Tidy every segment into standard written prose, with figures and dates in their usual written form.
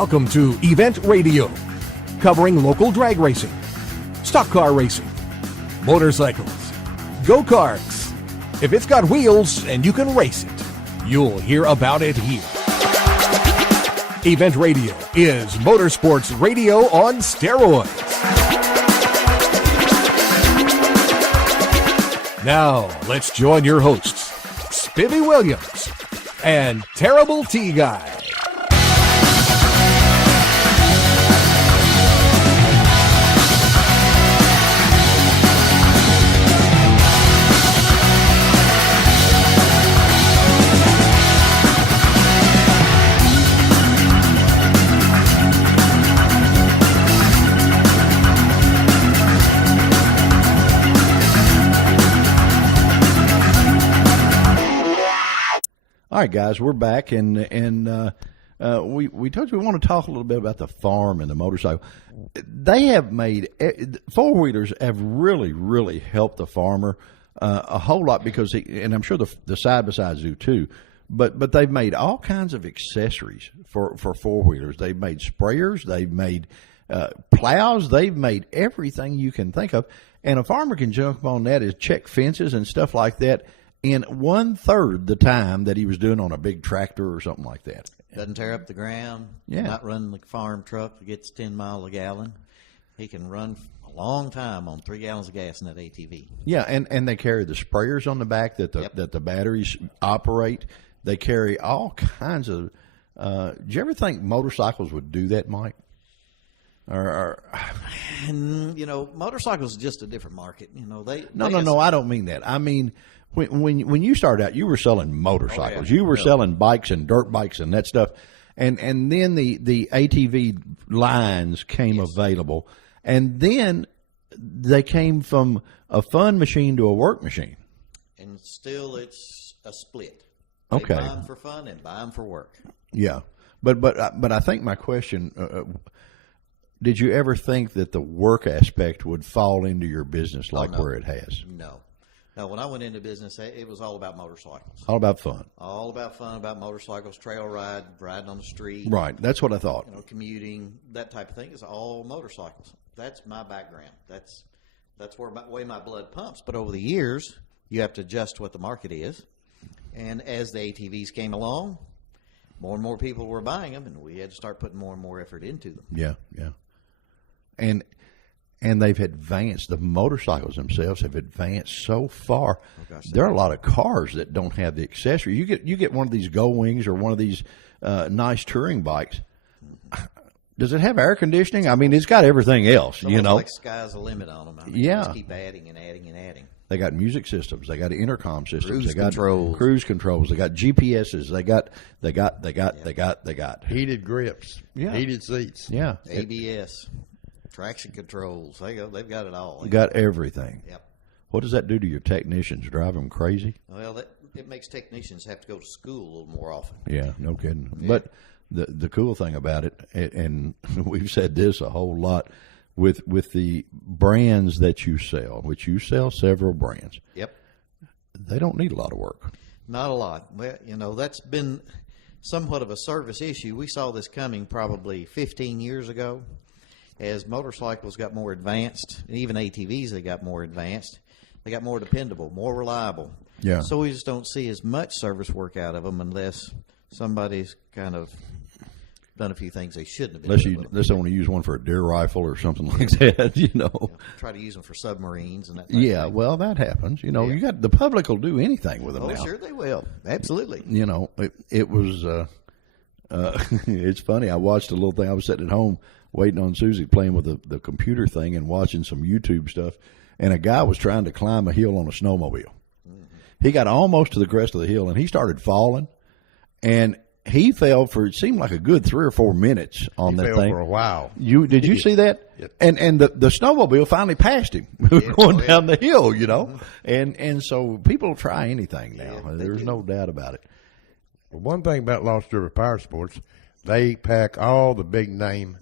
Welcome to Event Radio, covering local drag racing, stock car racing, motorcycles, go-karts. If it's got wheels and you can race it, you'll hear about it here. Event Radio is motorsports radio on steroids. Now, let's join your hosts, Spivvy Williams and Terrible T Guy. All right, guys, we're back, and we told you we want to talk a little bit about the farm and the motorcycle. They have made four-wheelers have really helped the farmer a whole lot because, and I'm sure the side-by-sides do too. But they've made all kinds of accessories for four-wheelers. They've made sprayers, they've made plows, they've made everything you can think of. And a farmer can jump on that is check fences and stuff like that in 1/3 the time that he was doing on a big tractor or something like that. Doesn't tear up the ground. Yeah. Not running the farm truck that gets 10 miles a gallon. He can run a long time on 3 gallons of gas in that ATV. Yeah, and they carry the sprayers on the back that the batteries operate. They carry all kinds of. Do you ever think motorcycles would do that, Mike? And motorcycles is just a different market. No. I don't mean that. I mean. When you started out, you were selling motorcycles. You were selling bikes and dirt bikes and that stuff, and then the ATV lines came available, and then they came from a fun machine to a work machine. And still, it's a split. Okay, they buy them for fun and buy them for work. Yeah, but I think my question: did you ever think that the work aspect would fall into your business like where it has? No. No, when I went into business, it was all about motorcycles. All about fun. All about fun, about motorcycles, trail riding on the street. Right, that's what I thought. Commuting, that type of thing is all motorcycles. That's my background. That's where way my blood pumps. But over the years, you have to adjust what the market is. And as the ATVs came along, more and more people were buying them, and we had to start putting more and more effort into them. Yeah. And they've advanced. The motorcycles themselves have advanced so far. Oh, gosh, there are a lot of cars that don't have the accessory. You get one of these Go Wings or one of these nice touring bikes. Does it have air conditioning? I mean, it's got everything else. It's like sky's the limit on them. I mean, yeah, just keep adding and adding and adding. They got music systems. They got intercom systems. Cruise controls. Cruise controls. They got GPSs. They got heated grips. Yeah. Heated seats. Yeah. ABS. Traction controls. They've got it all. Got everything. Yep. What does that do to your technicians? Drive them crazy? Well, it makes technicians have to go to school a little more often. Yeah, no kidding. Yeah. But the cool thing about it, and we've said this a whole lot, with the brands that you sell, which you sell several brands. Yep. They don't need a lot of work. Not a lot. Well, that's been somewhat of a service issue. We saw this coming probably 15 years ago. As motorcycles got more advanced, and even ATVs, they got more advanced, they got more dependable, more reliable. Yeah. So we just don't see as much service work out of them unless somebody's kind of done a few things they shouldn't have been doing. Unless they want to use one for a deer rifle or something like that, Try to use them for submarines and that type of thing. Well, that happens. You got the public will do anything with them now. Oh, sure they will. Absolutely. It was. It's funny. I watched a little thing. I was sitting at home waiting on Susie playing with the computer thing and watching some YouTube stuff, and a guy was trying to climb a hill on a snowmobile. Mm-hmm. He got almost to the crest of the hill, and he started falling, and he fell for, it seemed like a good 3 or 4 minutes on that thing. He fell for a while. Did you see that? Yep. And the snowmobile finally passed him going down the hill, and so people try anything now. Yeah, There's no doubt about it. Well, one thing about Lost River Powersports, they pack all the big name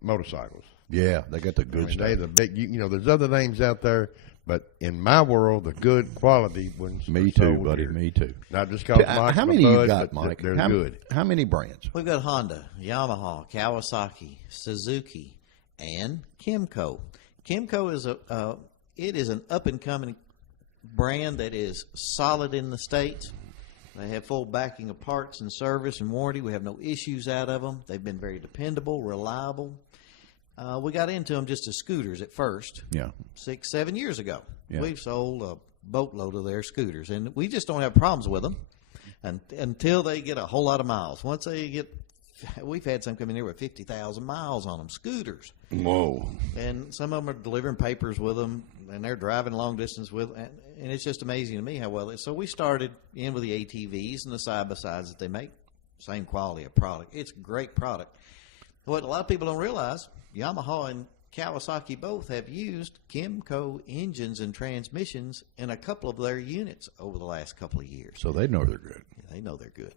motorcycles. Yeah, they got the good stuff. They the big, there's other names out there, But in my world, the good quality ones. Me are too, sold buddy. here. Me too. Not just cause Mike How my many you bud, got, but Mike? They're how, good. How many brands? We've got Honda, Yamaha, Kawasaki, Suzuki, and Kimco. Kimco is it is an up and coming brand that is solid in the States. They have full backing of parts and service and warranty. We have no issues out of them. They've been very dependable, reliable. We got into them just as scooters at first. Yeah. 6-7 years ago. Yeah. We've sold a boatload of their scooters, and we just don't have problems with them until they get a whole lot of miles. Once they get, we've had some come in here with 50,000 miles on them, scooters. Whoa. And some of them are delivering papers with them, and they're driving long distance with, and it's just amazing to me how well. So we started in with the ATVs and the side-by-sides that they make. Same quality of product. It's a great product. What a lot of people don't realize, Yamaha and Kawasaki both have used Kimco engines and transmissions in a couple of their units over the last couple of years. So they know they're good. Yeah, they know they're good.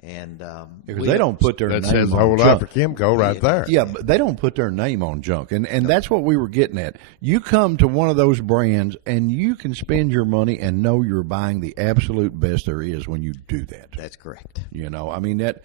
And Because they don't put their That name says a on whole lot junk. for Kimco right there. Yeah, but they don't put their name on junk. And that's what we were getting at. You come to one of those brands and you can spend your money and know you're buying the absolute best there is when you do that. That's correct. You know, I mean, that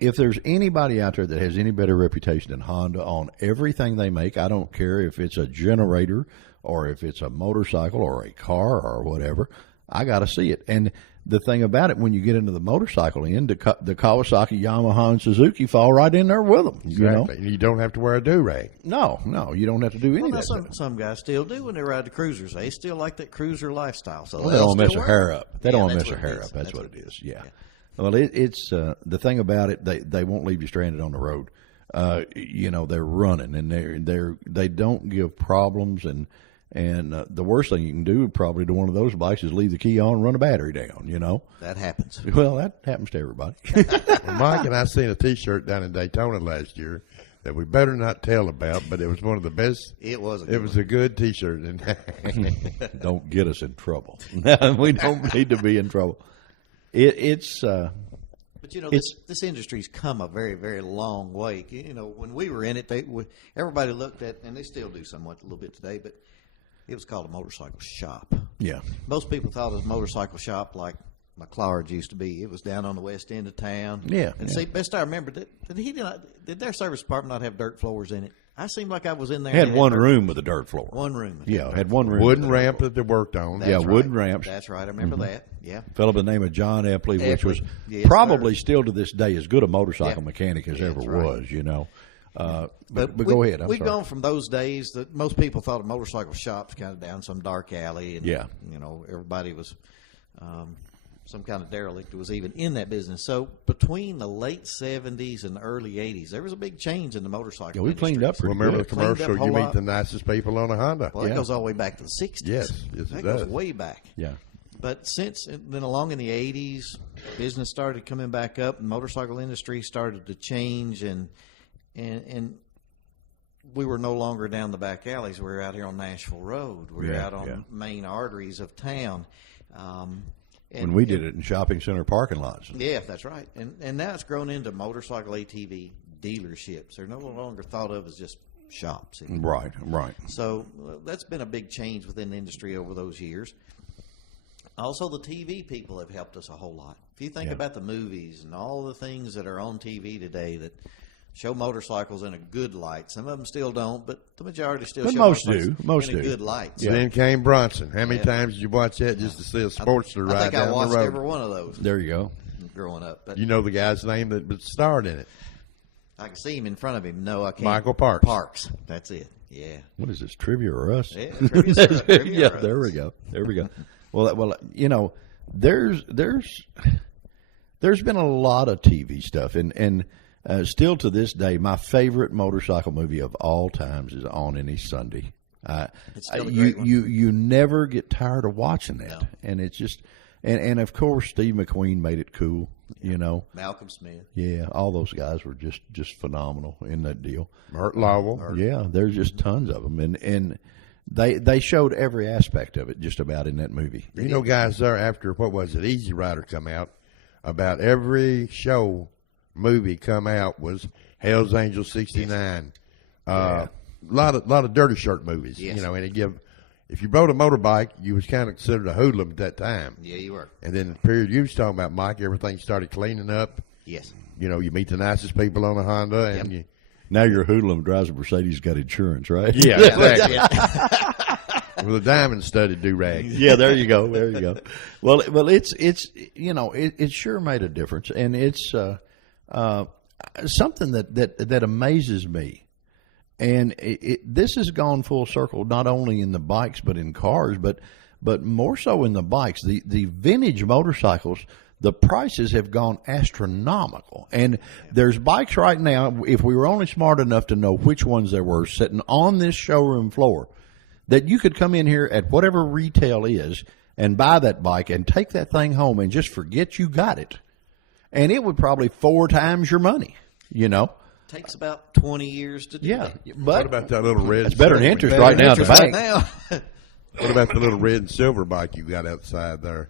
if there's anybody out there that has any better reputation than Honda on everything they make, I don't care if it's a generator or if it's a motorcycle or a car or whatever, I got to see it. And the thing about it, when you get into the motorcycle end, the Kawasaki, Yamaha, and Suzuki fall right in there with them. Exactly. You don't have to wear a do-rag. No, you don't have to do any Well, of now that. some guys still do when they ride the cruisers. They still like that cruiser lifestyle. So Well, they don't want to mess still their wear hair them. up. They don't Yeah, want to that's mess their what it hair is. up. That's what it is. Yeah. Yeah. Well, it's the thing about it. They won't leave you stranded on the road. They're running and they don't give problems and the worst thing you can do probably to one of those bikes is leave the key on and run a battery down. You know. That happens. Well, that happens to everybody. Well, Mike and I seen a T-shirt down in Daytona last year that we better not tell about, but it was one of the best. It was. It was a good T-shirt. Don't get us in trouble. We don't need to be in trouble. It's But this industry's come a very, very long way. When we were in it, everybody looked at, and they still do somewhat a little bit today, but it was called a motorcycle shop. yeah. Most people thought it was a motorcycle shop like McLaurin's used to be. It was down on the west end of town. Yeah, And yeah. see, best I remember, did their service department not have dirt floors in it? I seemed like I was in there. Had and they one dirt- room with a dirt floor. One room. Yeah, had one room. Wooden with a dirt ramp floor. that they worked on. That's Yeah, right. wooden ramps. That's right. I remember that. Yeah. Fellow by the name of John Epley, which was Epley. Yes, probably sir. still to this day as good a motorcycle Yeah. mechanic as ever That's right. was, you know. But we- go ahead. I'm we've sorry. gone from those days that most people thought a motorcycle shop's kind of down some dark alley, and Yeah. everybody was some kind of derelict was even in that business. So between the late '70s and early '80s, there was a big change in the motorcycle. Yeah, we cleaned up industry. pretty Remember good. the Cleaned up a commercial? whole You meet lot. the nicest people on a Honda. Well, Yeah. it goes all the way back to the '60s. Yes, it that does. goes way back. Yeah. But since then, along in the '80s, business started coming back up, and motorcycle industry started to change, and we were no longer down the back alleys. We were out here on Nashville Road. We were Yeah, out on yeah. main arteries of town. When we did it in shopping center parking lots. Yeah, that's right. And now it's grown into motorcycle ATV dealerships. They're no longer thought of as just shops anymore. Right. So that's been a big change within the industry over those years. Also, the TV people have helped us a whole lot. If you think Yeah. about the movies and all the things that are on TV today that show motorcycles in a good light, some of them still don't, but the majority still But show most motorcycles do. Most in a do. good light. Yeah. Then came Bronson. How many Yeah. times did you watch that just to see a Sportster I ride think I down the watched road? every one of those There you go. growing up. But You know the guy's name that starred in it. I can see him in front of him. No, I can't. Michael Parks. Parks. That's it. Yeah. What is this, trivia or us? Yeah, trivia Yeah, or us. there we go. Well, there's been a lot of TV stuff, and still to this day, my favorite motorcycle movie of all times is On Any Sunday. It's still a you great one. you never get tired of watching that, No. and it's just and of course Steve McQueen made it cool, you know. Malcolm Smith. Yeah, all those guys were just phenomenal in that deal. Mert Lowell. Yeah, there's just tons of them, and they showed every aspect of it just about in that movie. You know, guys, there after, what was it, Easy Rider come out, about every show movie come out was Hell's Angel 69. lot of dirty shirt movies. Yes. You know, and if you rode a motorbike, you was kind of considered a hoodlum at that time. Yeah, you were. And then the period you was talking about, Mike, everything started cleaning up. Yes. You know, you meet the nicest people on a Honda, and you. Now you're a hoodlum who drives a Mercedes, got insurance, right? Yeah, exactly. With a diamond studded do rag. Yeah, there you go. There you go. Well, it's you know, it sure made a difference, and it's something that amazes me. And this has gone full circle, not only in the bikes but in cars, but more so in the bikes. The vintage motorcycles, the prices have gone astronomical. And there's bikes right now, if we were only smart enough to know which ones there were sitting on this showroom floor, that you could come in here at whatever retail is and buy that bike and take that thing home and just forget you got it. And it would probably 4 times your money, you know. Takes about 20 years to do that. But What about that little red? it's better than silver- interest right now at the Right bank. now. What about the little red and silver bike you got outside there?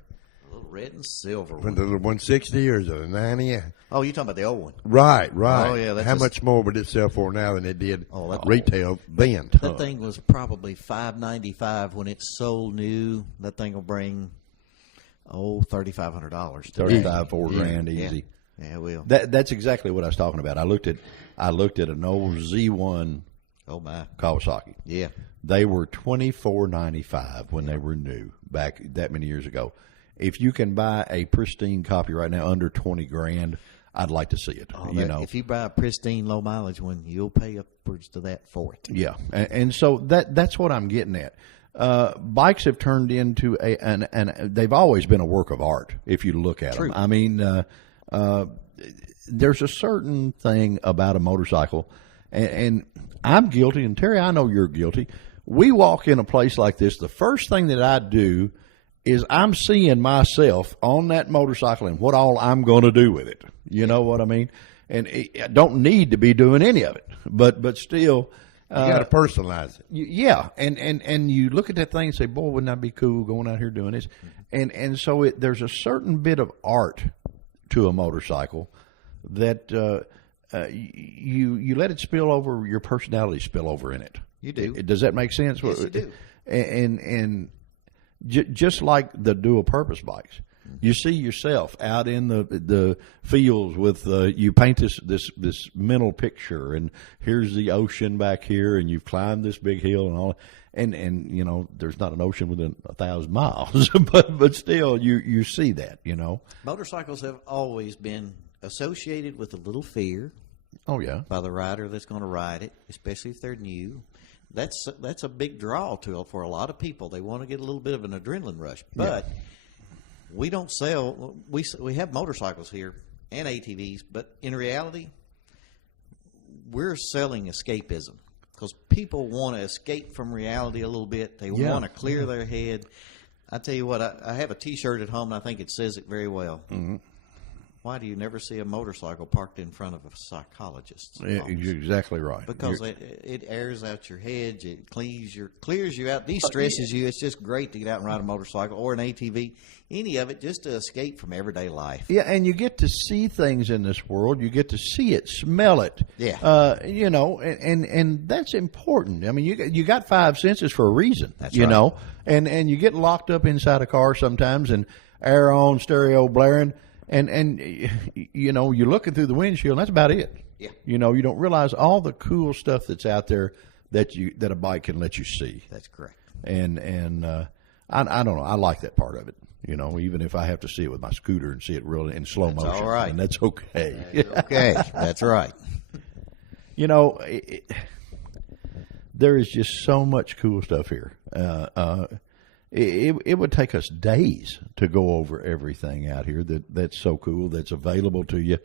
A little red and silver When one. the little 160 or is it a 90? Oh, you're talking about the old one. Right. Oh, yeah, that's How a- much more would it sell for now than it did that- retail then? That thing was probably $595 when it sold new. That thing will bring $3,500. today. 35, 4 grand Yeah. easy. Yeah, it will. That's exactly what I was talking about. I looked at an old Z1 Oh my. Kawasaki. Yeah. They were $24.95 when they were new back that many years ago. If you can buy a pristine copy right now under 20 grand, I'd like to see it. You know, If you buy a pristine low mileage one, you'll pay upwards to that for it. yeah, and so that's what I'm getting at. Bikes have turned into and they've always been a work of art if you look at them. I mean, there's a certain thing about a motorcycle, and I'm guilty, and Terry, I know you're guilty. We walk in a place like this, the first thing that I do is I'm seeing myself on that motorcycle and what all I'm going to do with it. You know what I mean? And I don't need to be doing any of it, but still. You got to personalize it. Yeah, and you look at that thing and say, boy, wouldn't that be cool going out here doing this? And so there's a certain bit of art to a motorcycle that you let it spill over, your personality spill over in it. You do. Does that make sense? Yes, you do. And just like the dual purpose bikes, you see yourself out in the fields with you paint this mental picture, and here's the ocean back here, and you've climbed this big hill and all, and you know there's not an ocean within 1,000 miles, but still you see that, you know. Motorcycles have always been associated with a little fear Oh yeah, by the rider that's going to ride it, especially if they're new. That's a big draw for a lot of people. They want to get a little bit of an adrenaline rush, but we don't sell. We have motorcycles here and ATVs, but in reality, we're selling escapism because people want to escape from reality a little bit. They want to clear their head. I tell you what, I have a T-shirt at home, and I think it says it very well. Mm-hmm. Why do you never see a motorcycle parked in front of a psychologist's office? you're exactly right. Because it airs out your head, it clears you out, de-stresses you. It's just great to get out and ride a motorcycle or an ATV, any of it, just to escape from everyday life. Yeah, and you get to see things in this world. You get to see it, smell it. Yeah. You know, and that's important. I mean, you got 5 senses for a reason. That's you right. know, and you get locked up inside a car sometimes, and air on, stereo blaring. And you know, you're looking through the windshield, and that's about it. Yeah. You know, you don't realize all the cool stuff that's out there that a bike can let you see. That's correct. And I don't know. I like that part of it. You know, even if I have to see it with my scooter and see it real in slow motion, all right. and that's okay. Okay, that's right. You know, there is just so much cool stuff here. It would take us days to go over everything out here that's so cool, that's available to you,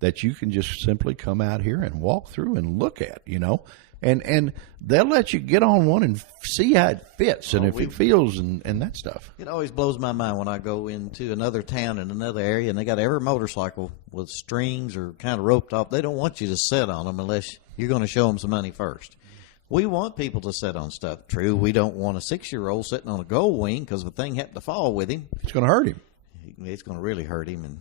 that you can just simply come out here and walk through and look at, you know. And they'll let you get on one and see how it fits and if it feels and that stuff. It always blows my mind when I go into another town in another area and they got every motorcycle with strings or kind of roped off. They don't want you to sit on them unless you're going to show them some money first. We want people to sit on stuff. True, we don't want a 6-year-old sitting on a gold wing because if a thing happened to fall with him, It's going to hurt him. it's going to really hurt him, and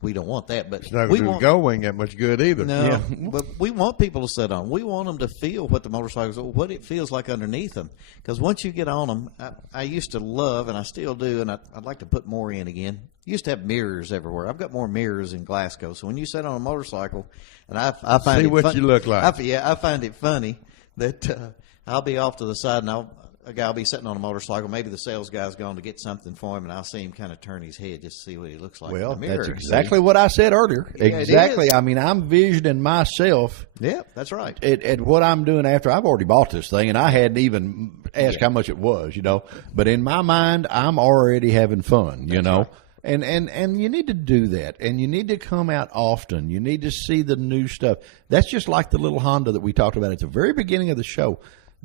we don't want that. But It's not we going to want, go wing that much good either. no, but we want people to sit on. We want them to feel what the motorcycles, what it feels like underneath them. Because once you get on them, I used to love, and I still do, and I'd like to put more in again. Used to have mirrors everywhere. I've got more mirrors in Glasgow. So when you sit on a motorcycle, and I find See it what fun, you look like. I find it funny that I'll be off to the side, and a guy will be sitting on a motorcycle. Maybe the sales guy's gone to get something for him, and I'll see him kind of turn his head just to see what he looks like Well, in the mirror. that's exactly what I said earlier. Yeah, it exactly. is. I mean, I'm visioning myself Yeah, that's right. at what I'm doing after I've already bought this thing, and I hadn't even asked how much it was, But in my mind, I'm already having fun, you know. Right. And you need to do that, and you need to come out often. You need to see the new stuff. That's just like the little Honda that we talked about at the very beginning of the show.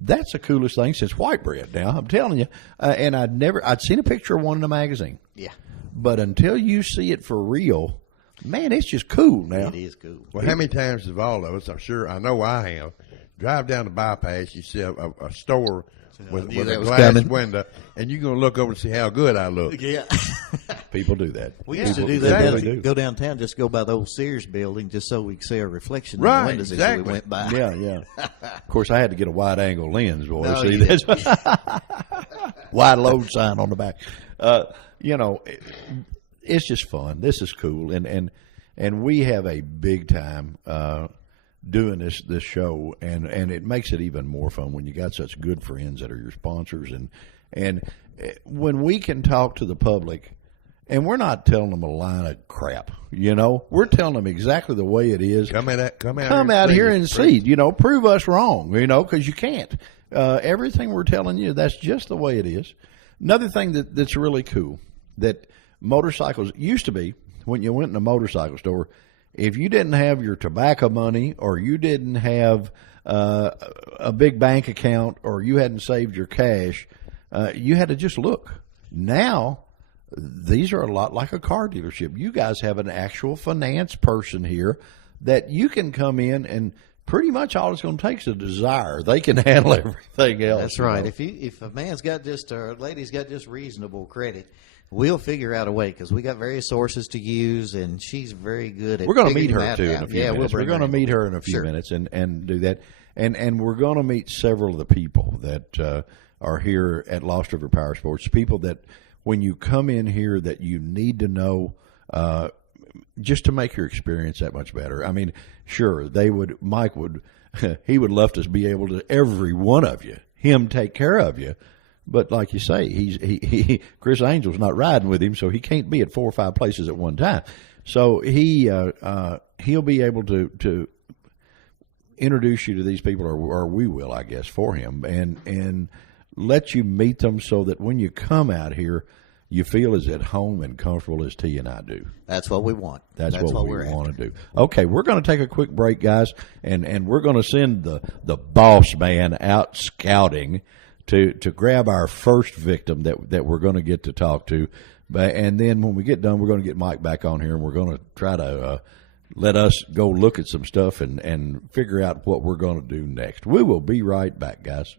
That's the coolest thing since white bread. Now I'm telling you, and I'd seen a picture of one in a magazine. Yeah, but until you see it for real, man, it's just cool now. it is cool. Well, how many times have all of us, I know I have, drive down the bypass, you see a store with a glass window, and you're going to look over and see how good I look. Yeah. People do that. We used to do that. Go downtown, just go by the old Sears building, just so we could see our reflection in the windows as we went by. Yeah. Of course, I had to get a wide angle lens, boy. No, See this wide load sign on the back. It's just fun. This is cool, and we have a big time doing this show, and it makes it even more fun when you got such good friends that are your sponsors, and when we can talk to the public. And we're not telling them a line of crap, We're telling them exactly the way it is. Come out here and see. Prove us wrong, because you can't. Everything we're telling you, that's just the way it is. Another thing that's really cool that motorcycles used to be, when you went in a motorcycle store, if you didn't have your tobacco money or you didn't have a big bank account or you hadn't saved your cash, you had to just look. Now, these are a lot like a car dealership. You guys have an actual finance person here that you can come in and pretty much all it's going to take is a desire. They can handle everything else. That's right. If a man's got or a lady's got just reasonable credit, we'll figure out a way because we got various sources to use, and she's very good at. We're going to meet figuring her that too out. in a few Yeah, minutes. We're going to meet her in a few minutes and do that, and we're going to meet several of the people that are here at Lost River Powersports. People that. When you come in here that you need to know just to make your experience that much better. I mean, sure, Mike would, he would love to be able to, every one of you, him take care of you. But like you say, Chris Angel's not riding with him, so he can't be at 4 or 5 places at one time. So he'll be able to introduce you to these people, or we will, I guess, for him, and let you meet them so that when you come out here, you feel as at home and comfortable as T and I do. That's what we want. That's what we want to do. Okay, we're going to take a quick break, guys, and we're going to send the boss man out scouting to grab our first victim that we're going to get to talk to. And then when we get done, we're going to get Mike back on here, and we're going to try to let us go look at some stuff and figure out what we're going to do next. We will be right back, guys.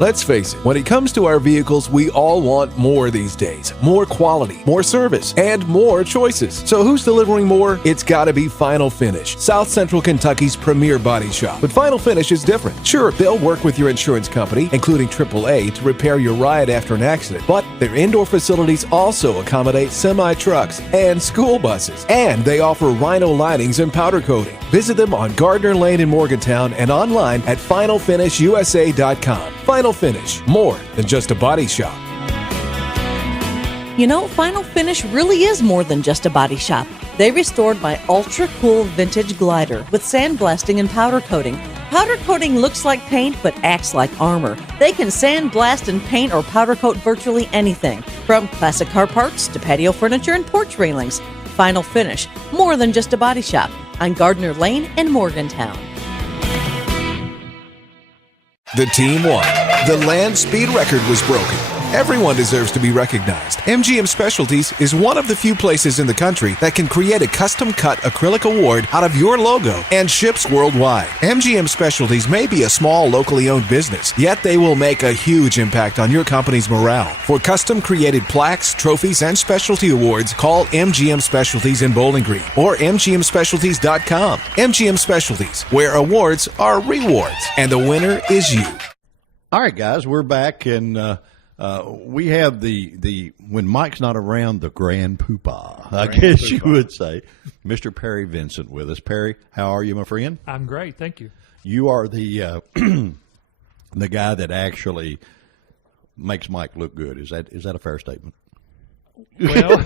Let's face it, when it comes to our vehicles, we all want more these days. More quality, more service, and more choices. So who's delivering more? It's gotta be Final Finish, South Central Kentucky's premier body shop. But Final Finish is different. Sure, they'll work with your insurance company, including AAA, to repair your ride after an accident. But their indoor facilities also accommodate semi-trucks and school buses. And they offer Rhino linings and powder coating. Visit them on Gardner Lane in Morgantown and online at finalfinishusa.com. Final Finish, more than just a body shop. Final Finish really is more than just a body shop. They restored my ultra-cool vintage glider with sandblasting and powder coating. Powder coating looks like paint but acts like armor. They can sandblast and paint or powder coat virtually anything, from classic car parts to patio furniture and porch railings. Final Finish, more than just a body shop, on Gardner Lane in Morgantown. The team won. The land speed record was broken. Everyone deserves to be recognized. MGM Specialties is one of the few places in the country that can create a custom-cut acrylic award out of your logo and ships worldwide. MGM Specialties may be a small, locally owned business, yet they will make a huge impact on your company's morale. For custom-created plaques, trophies, and specialty awards, call MGM Specialties in Bowling Green or MGMSpecialties.com. MGM Specialties, where awards are rewards, and the winner is you. All right, guys, we're back, and we have the when Mike's not around, the grand poobah, I guess you would say, Mr. Perry Vincent with us. Perry, how are you, my friend? I'm great, thank you. You are the the guy that actually makes Mike look good. Is that a fair statement? Well,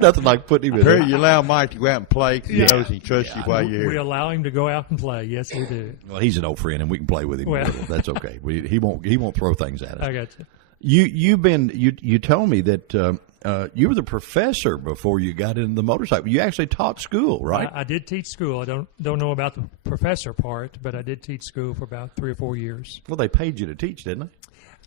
nothing like putting him in. Perry, you allow Mike to go out and play because he knows he trusts you while you're we here. allow him to go out and play. Yes, we do. Well, he's an old friend, and we can play with him. Well. A little. That's okay. He won't throw things at us. I got you. You told me that you were the professor before you got into the motorcycle. You actually taught school, right? I did teach school. I don't know about the professor part, but I did teach school for about 3 or 4 years. Well, they paid you to teach, didn't they?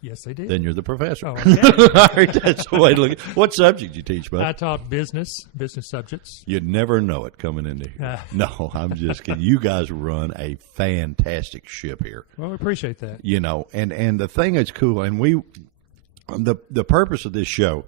Yes, they did. Then you're the professor. Oh, okay. All right, that's the way to look at it. What subject you teach, bud? I taught business subjects. You'd never know it coming into here. No, I'm just kidding. You guys run a fantastic ship here. Well, we appreciate that. You know, and the thing that's cool, and the purpose of this show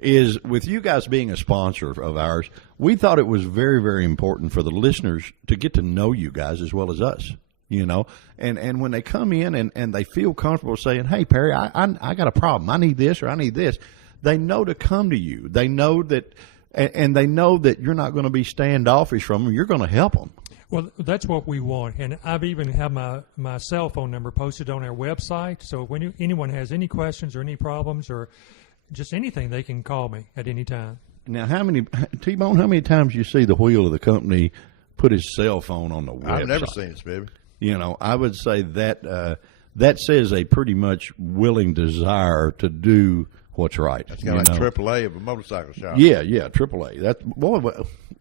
is, with you guys being a sponsor of ours, we thought it was very, very important for the listeners to get to know you guys as well as us. You know, and when they come in and they feel comfortable saying, "Hey, Perry, I got a problem. I need this or I need this," they know to come to you. They know that, and they know that you're not going to be standoffish from them. You're going to help them. Well, that's what we want, and I've even have my cell phone number posted on our website. So when anyone has any questions or any problems or just anything, they can call me at any time. Now, T-Bone, how many times you see the wheel of the company put his cell phone on the website? I've never seen this, baby. You know, I would say that that says a pretty much willing desire to do what's right. That's kind of like AAA of a motorcycle shop. Yeah, AAA. That boy,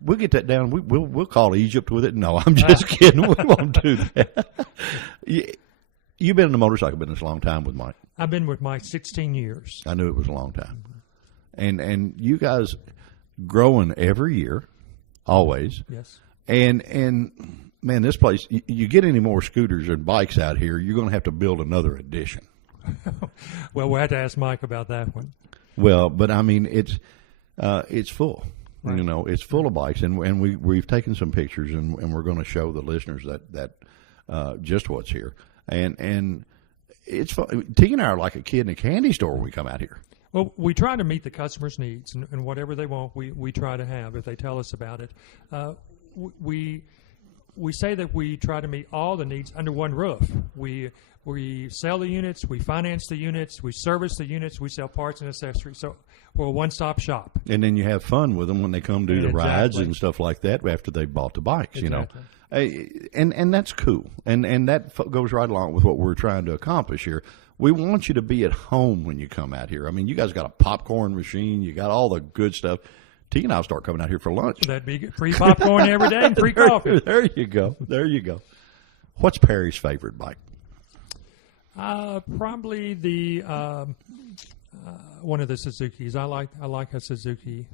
we'll get that down. We'll call Egypt with it. No, I'm just kidding. We won't do that. You've been in the motorcycle business a long time with Mike. I've been with Mike 16 years. I knew it was a long time. And you guys growing every year, always. Yes. And man, this place, you get any more scooters and bikes out here, you're going to have to build another edition. Well, we'll have to ask Mike about that one. Well, but I mean, it's full. Right. You know, it's full of bikes, and we've taken some pictures, and we're going to show the listeners that just what's here. And it's fun. T and I are like a kid in a candy store when we come out here. Well, we try to meet the customer's needs, and whatever they want, we try to have if they tell us about it. We say that we try to meet all the needs under one roof. We sell the units, we finance the units, we service the units, we sell parts and accessories. So we're a one-stop shop. And then you have fun with them when they come do the rides and stuff like that after they've bought the bikes, you know. And that's cool. And that goes right along with what we're trying to accomplish here. We want you to be at home when you come out here. I mean, you guys got a popcorn machine, you got all the good stuff. T and I'll start coming out here for lunch. That'd be good. Free popcorn every day and free coffee. There you go. There you go. What's Perry's favorite bike? Probably the one of the Suzukis. I like a Suzuki.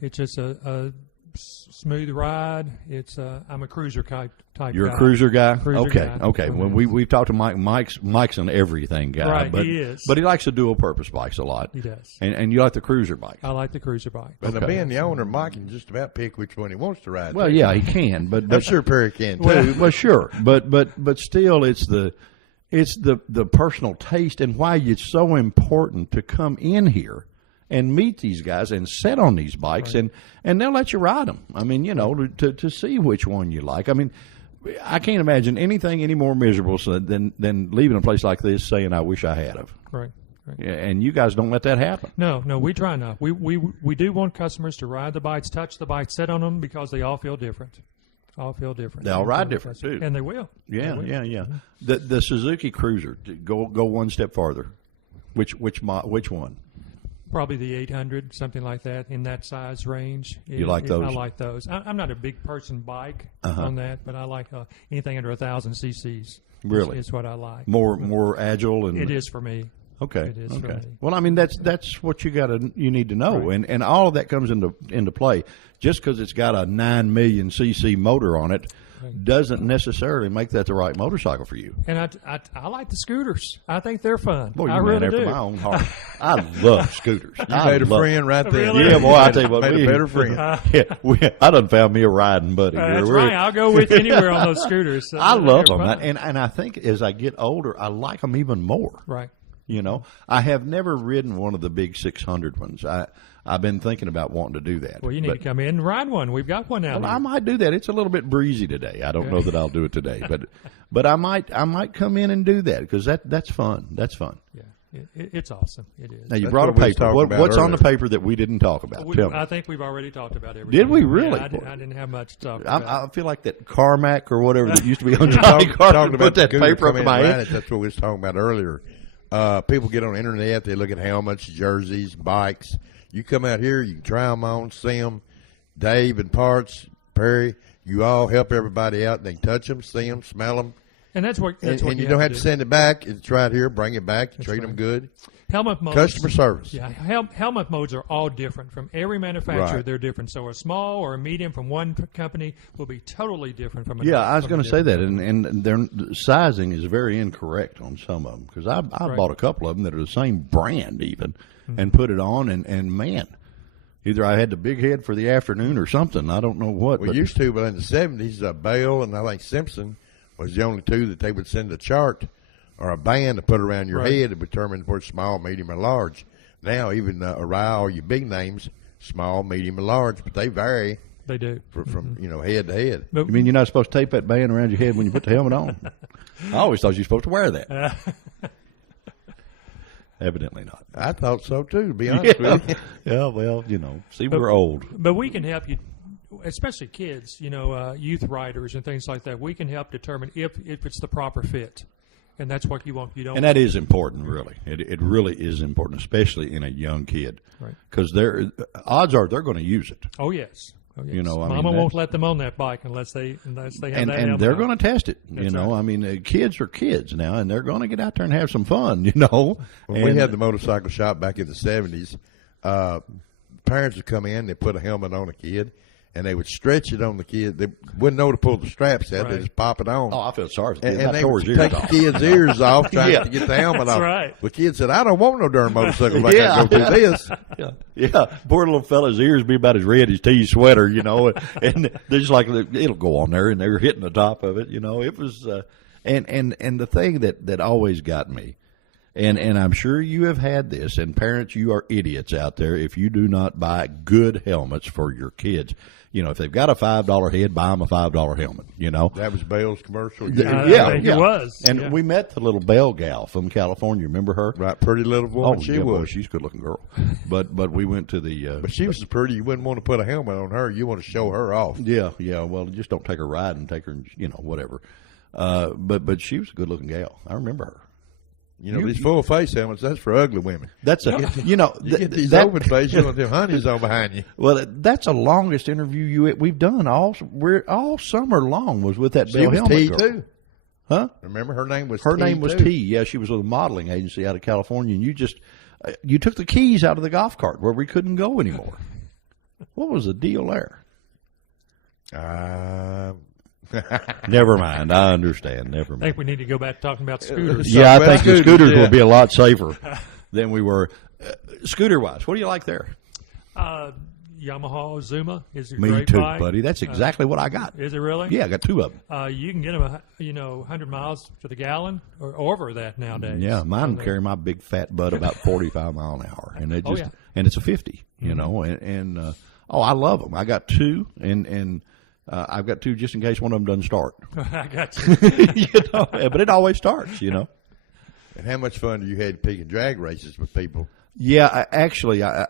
It's just a smooth ride. It's I'm a cruiser type You're guy. A cruiser guy? Cruiser guy. Okay. Well, we've talked to Mike. Mike's an everything guy. Right, but, he is. But he likes the dual-purpose bikes a lot. He does. And you like the cruiser bike. I like the cruiser bike. But being the owner, Mike can just about pick which one he wants to ride. Well, yeah, he can. But I'm sure Perry can, too. Well, sure. But still, it's the personal taste and why it's so important to come in here and meet these guys and sit on these bikes, right. and they'll let you ride them. I mean, you know, to see which one you like. I mean, I can't imagine anything any more miserable than leaving a place like this saying, "I wish I had of." Right. Yeah, and you guys don't let that happen. No, we try not. We do want customers to ride the bikes, touch the bikes, sit on them because they all feel different. All feel different. They all ride different too, and they will. Yeah, they will. yeah. The Suzuki Cruiser. Go one step farther. Which one? Probably the 800, something like that, in that size range. You like those? I like those. I'm not a big person bike on that, but I like anything under 1,000 cc's. Really? Is what I like. More agile and it is for me. Okay. It is okay. for me. Well, I mean that's what you need to know, and all of that comes into play. Just because it's got a 9 million cc motor on it doesn't necessarily make that the right motorcycle for you. And I like the scooters. I think they're fun. Boy, I you really man after do. my own heart. I love scooters. You made a friend right there. Really? Yeah, boy, I tell you what, made a better friend. I done found me a riding buddy. That's right. I'll go with you anywhere on those scooters. I love They're them, fun. and I think as I get older, I like them even more. Right. You know, I have never ridden one of the big 600 ones. I've been thinking about wanting to do that. Well, you need to come in and ride one. We've got one out Well, here. I might do that. It's a little bit breezy today. I don't know that I'll do it today, but I might come in and do that because that's fun. That's fun. Yeah, it's awesome. It is. Now you That's brought a what we was paper. talking about What's on the earlier. paper that we didn't talk about? Tell me. I think we've already talked about everything. Did we really? Yeah, I didn't have much to talk I about. feel like that Carmack or whatever that used to be on Johnny Carson Talking about put that scooter paper up coming in my in head. Granite, that's what we was talking about earlier. People get on the internet, they look at helmets, jerseys, bikes. You come out here, you can try them on, see them. Dave and Parts, Perry, you all help everybody out. They can touch them, see them, smell them. And that's what And you you don't have to do. send it back. It's right here. Bring it back. Treat them good. Helmet modes. Customer service. Yeah, helmet modes are all different from every manufacturer. Right. They're different. So a small or a medium from one company will be totally different from another. Yeah, I was from going a to say that, different and their sizing is very incorrect on some of them because I Right. bought a couple of them that are the same brand even, and put it on, and man, either I had the big head for the afternoon or something. I don't know what. We but used to, but in the 70s, Bale and I think Simpson was the only two that they would send a chart or a band to put around your Right. head to determine where it's small, medium, or large. Now, even Orion, all your big names, small, medium, and large, but they vary They do. from head to head. But you mean you're not supposed to tape that band around your head when you put the helmet on? I always thought you were supposed to wear that. Evidently not. I thought so too, to be honest with you. Yeah, well, see, we're old. But we can help you, especially kids, youth riders and things like that. We can help determine if it's the proper fit. And that's what you want. You don't. And that is important, really. It really is important, especially in a young kid, Right. because odds are they're going to use it. Oh yes. Oh, yes. I mean, Mama won't let them on that bike unless they have and that. and helmet they're on. going to test it. That's I right. mean, kids are kids now, and they're going to get out there and have some fun. When we had the motorcycle shop back in the 70s, parents would come in, they'd put a helmet on a kid, and they would stretch it on the kid. They wouldn't know to pull the straps out. Right. They just pop it on. Oh, I feel sorry for the and, kid. and I they tore would his ears take off. the kid's ears off trying Yeah. to get the helmet That's off. right. The kid said, I don't want no darn motorcycle like Yeah. I go through this. Yeah, poor little fella's ears be about as red as T's sweater, and they're just like it'll go on there, and they're hitting the top of it. It was, and the thing that always got me, and I'm sure you have had this, and parents, you are idiots out there if you do not buy good helmets for your kids. If they've got a $5 head, buy them a $5 helmet. That was Bale's commercial. Yeah, It was. And Yeah. we met the little Bell gal from California. Remember her? Right, pretty little woman she yeah, boy, was. she's a good-looking girl. But we went to the. But she was so pretty, you wouldn't want to put a helmet on her. You want to show her off. Yeah. Well, just don't take her riding. Take her, whatever. But she was a good-looking gal. I remember her. These full face helmets, that's for ugly women. That's You get these open face, you want them honeys on behind you. Well, that's the longest interview we've done all summer long was with that She Bell was helmet T girl. too. Huh? Remember, her name was Her T name was too. T. Yeah, she was with a modeling agency out of California, and you took the keys out of the golf cart where we couldn't go anymore. What was the deal there? Never mind. I understand. Never I mind. think we need to go back to talking about scooters. Yeah, I Well, think the scooters, scooters yeah. will be a lot safer than we were. Scooter-wise, what do you like there? Yamaha Zuma is a Me great too, bike. buddy. That's exactly what I got. Is it really? Yeah, I got two of them. You can get them, 100 miles to the gallon or over that nowadays. Yeah, mine On the- carry my big fat butt about 45 mile an hour, and Oh, yeah. and it's a 50, and I love them. I got two, and I've got two just in case one of them doesn't start. I got you. But it always starts, And how much fun do you had picking drag races with people? Yeah,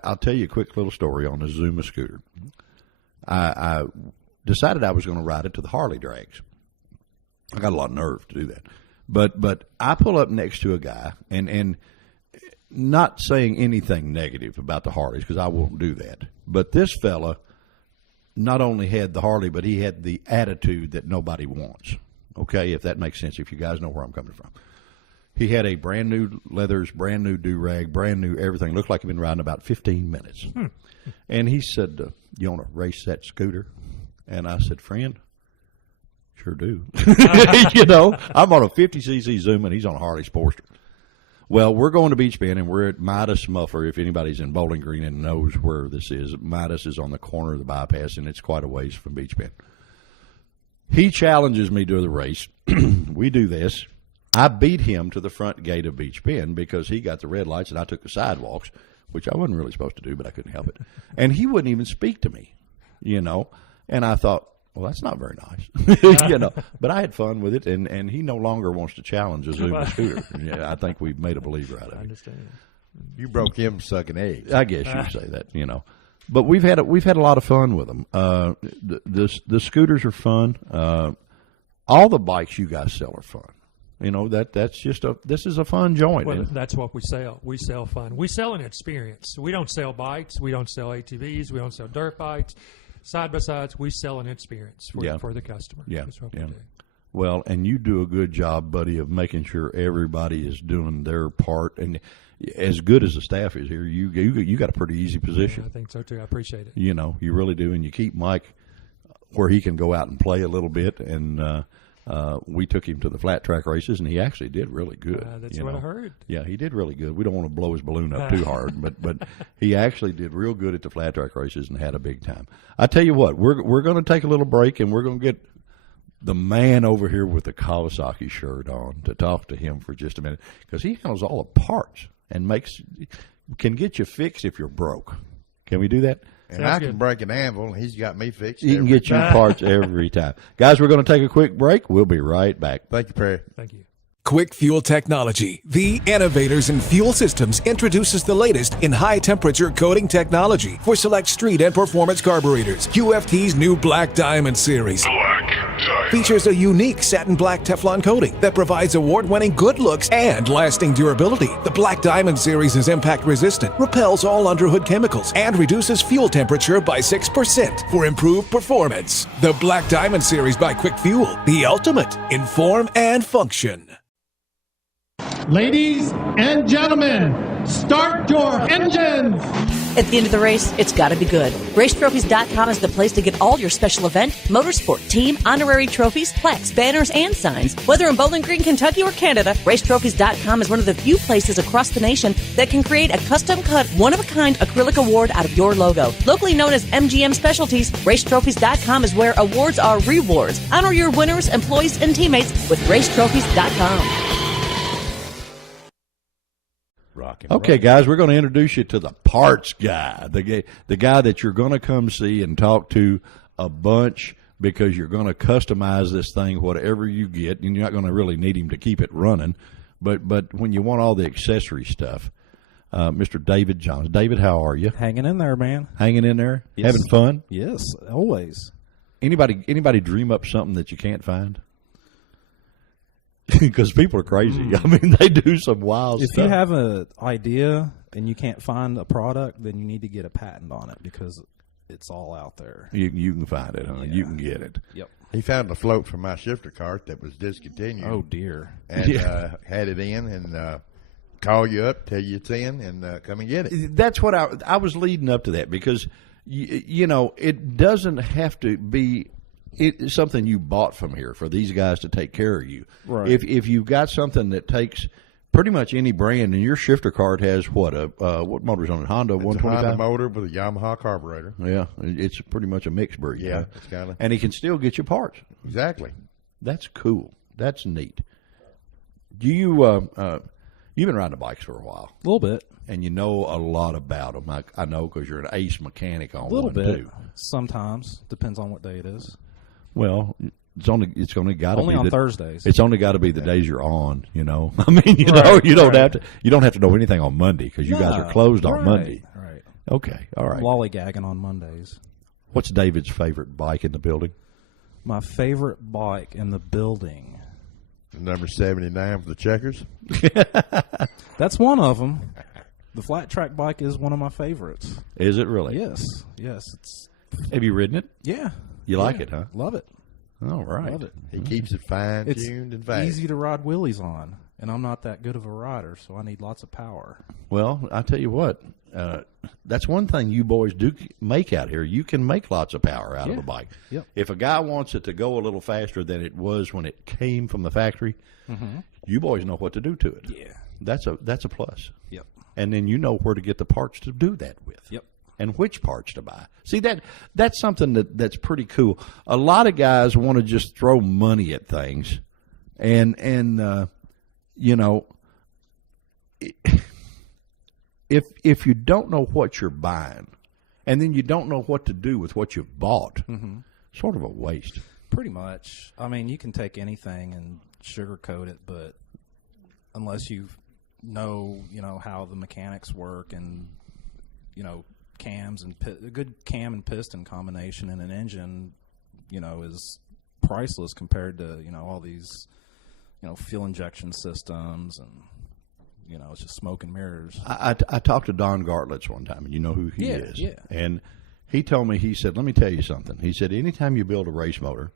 I'll tell you a quick little story on the Zuma scooter. I decided I was going to ride it to the Harley drags. I got a lot of nerve to do that, but I pull up next to a guy, and not saying anything negative about the Harleys because I won't do that. But this fella not only had the Harley, but he had the attitude that nobody wants. Okay, if that makes sense, if you guys know where I'm coming from. He had a brand new leathers, brand new do-rag, brand new everything. Looked like he'd been riding about 15 minutes. And he said, you want to race that scooter? And I said, friend, sure do. I'm on a 50cc Zoom and he's on a Harley Sportster. Well, we're going to Beach Bend, and we're at Midas Muffler. If anybody's in Bowling Green and knows where this is, Midas is on the corner of the bypass, and it's quite a ways from Beach Bend. He challenges me to the race. We do this. I beat him to the front gate of Beach Bend because he got the red lights and I took the sidewalks, which I wasn't really supposed to do, but I couldn't help it. And he wouldn't even speak to me, And I thought, well, that's not very nice, But I had fun with it, and he no longer wants to challenge a Zuma scooter. Yeah, I think we've made a believer out of it. I understand. You broke him sucking eggs. I guess you'd say that, But we've had a lot of fun with them. The scooters are fun. All the bikes you guys sell are fun. This is a fun joint. Well, that's what we sell. We sell fun. We sell an experience. We don't sell bikes. We don't sell ATVs. We don't sell dirt bikes. Side by sides, we sell an experience for the customer. Yeah, That's what we do. Well, and you do a good job, buddy, of making sure everybody is doing their part. And as good as the staff is here, you got a pretty easy position. Yeah, I think so too. I appreciate it. You really do, and you keep Mike where he can go out and play a little bit. And we took him to the flat track races, and he actually did really good. That's what I heard. Yeah, he did really good. We don't want to blow his balloon up too hard, but he actually did real good at the flat track races and had a big time. I tell you what, we're going to take a little break, and we're going to get the man over here with the Kawasaki shirt on to talk to him for just a minute, because he handles all the parts and can get you fixed if you're broke. Can we do that? And I can break an anvil, and he's got me fixed. He can get you parts every time. Guys, we're going to take a quick break. We'll be right back. Thank you, Perry. Thank you. Quick Fuel Technology, the innovators in fuel systems, introduces the latest in high-temperature coating technology for select street and performance carburetors. QFT's new Black Diamond series features a unique satin black Teflon coating that provides award-winning good looks and lasting durability. The Black Diamond series is impact-resistant, repels all underhood chemicals, and reduces fuel temperature by 6% for improved performance. The Black Diamond series by Quick Fuel, the ultimate in form and function. Ladies and gentlemen, start your engines! At the end of the race, it's got to be good. RaceTrophies.com is the place to get all your special event, motorsport, team, honorary trophies, plaques, banners, and signs. Whether in Bowling Green, Kentucky, or Canada, RaceTrophies.com is one of the few places across the nation that can create a custom-cut, one-of-a-kind acrylic award out of your logo. Locally known as MGM Specialties, RaceTrophies.com is where awards are rewards. Honor your winners, employees, and teammates with RaceTrophies.com. Okay, guys, we're going to introduce you to the parts guy, the guy that you're going to come see and talk to a bunch, because you're going to customize this thing, whatever you get, and you're not going to really need him to keep it running. But when you want all the accessory stuff, Mr. David Johns. David, how are you? Hanging in there, man. Hanging in there? Yes. Having fun? Yes, always. Anybody dream up something that you can't find? Because people are crazy. I mean, they do some wild stuff. If you have an idea and you can't find a product, then you need to get a patent on it, because it's all out there. You can find it, huh? Yeah. You can get it. Yep. He found a float from my shifter cart that was discontinued. Oh, dear. And had it in, and call you up, tell you it's in, and come and get it. That's what I was leading up to that, because, it doesn't have to be it's something you bought from here for these guys to take care of you. Right. If you've got something that takes pretty much any brand, and your shifter cart has what motor's on it? Honda 125? Honda motor with a Yamaha carburetor. Yeah, it's pretty much a mixed breed. Yeah, huh? it's kind of. And he can still get you parts. Exactly. That's cool. That's neat. Do you you've been riding bikes for a while, A little bit. and you know a lot about them. I know, because you're an ace mechanic on A little one bit. too. Sometimes. Depends on what day it is. Well, it's only got to Only be on Thursdays. It's only got to be the days you're on. I mean, you don't have to know anything on Monday, because you guys are closed on Monday. Right. Okay, all right. Lollygagging on Mondays. What's David's favorite bike in the building? My favorite bike in the building. Number 79 for the Checkers. That's one of them. The flat track bike is one of my favorites. Is it really? Yes. It's. Have you ridden it? Yeah. You like it, huh? Love it. All right. Love it. He keeps it fine It's tuned and fast. easy to ride wheelies on. and I'm not that good of a rider, so I need lots of power. Well, I tell you what, that's one thing you boys do make out here. You can make lots of power out of a bike. Yep. If a guy wants it to go a little faster than it was when it came from the factory, you boys know what to do to it. Yeah. That's a plus. Yep. And then you know where to get the parts to do that with. Yep. And which parts to buy. See, that's something that's pretty cool. A lot of guys want to just throw money at things, and you know, if you don't know what you're buying, and then you don't know what to do with what you've bought, sort of a waste. Pretty much. I mean, you can take anything and sugarcoat it, but unless you know how the mechanics work and cams and a good cam and piston combination in an engine, is priceless compared to all these fuel injection systems, and it's just smoke and mirrors. I talked to Don Gartlitz one time, and you know who he is. Yeah. And he told me, he said, let me tell you something. He said, anytime you build a race motor,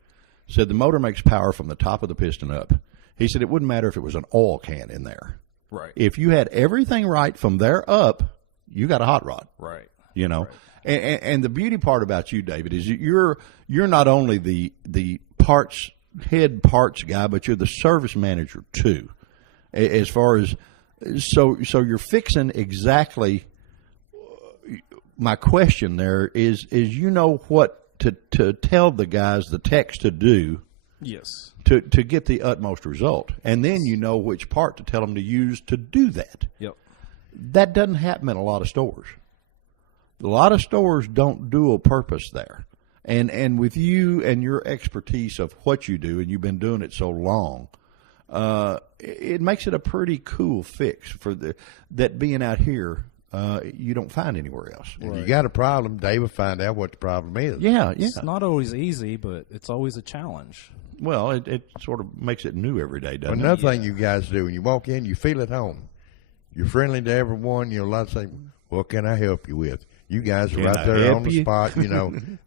said the motor makes power from the top of the piston up. He said it wouldn't matter if it was an oil can in there. Right. If you had everything right from there up, you got a hot rod. Right. Right. And the beauty part about you, David, is you're not only the head parts guy, but you're the service manager too. As far as so you're fixing exactly. My question there is what to tell the guys, the techs, to do. Yes. To get the utmost result, and then you know which part to tell them to use to do that. Yep. That doesn't happen in a lot of stores. A lot of stores don't do a purpose there. And with you and your expertise of what you do, and you've been doing it so long, it makes it a pretty cool fix for that being out here. You don't find anywhere else. If you got a problem, Dave will find out what the problem is. Yeah. It's not always easy, but it's always a challenge. Well, it sort of makes it new every day, doesn't it? Another thing you guys do, when you walk in, you feel at home. You're friendly to everyone. A lot of say, what can I help you with? You guys are right there on the spot.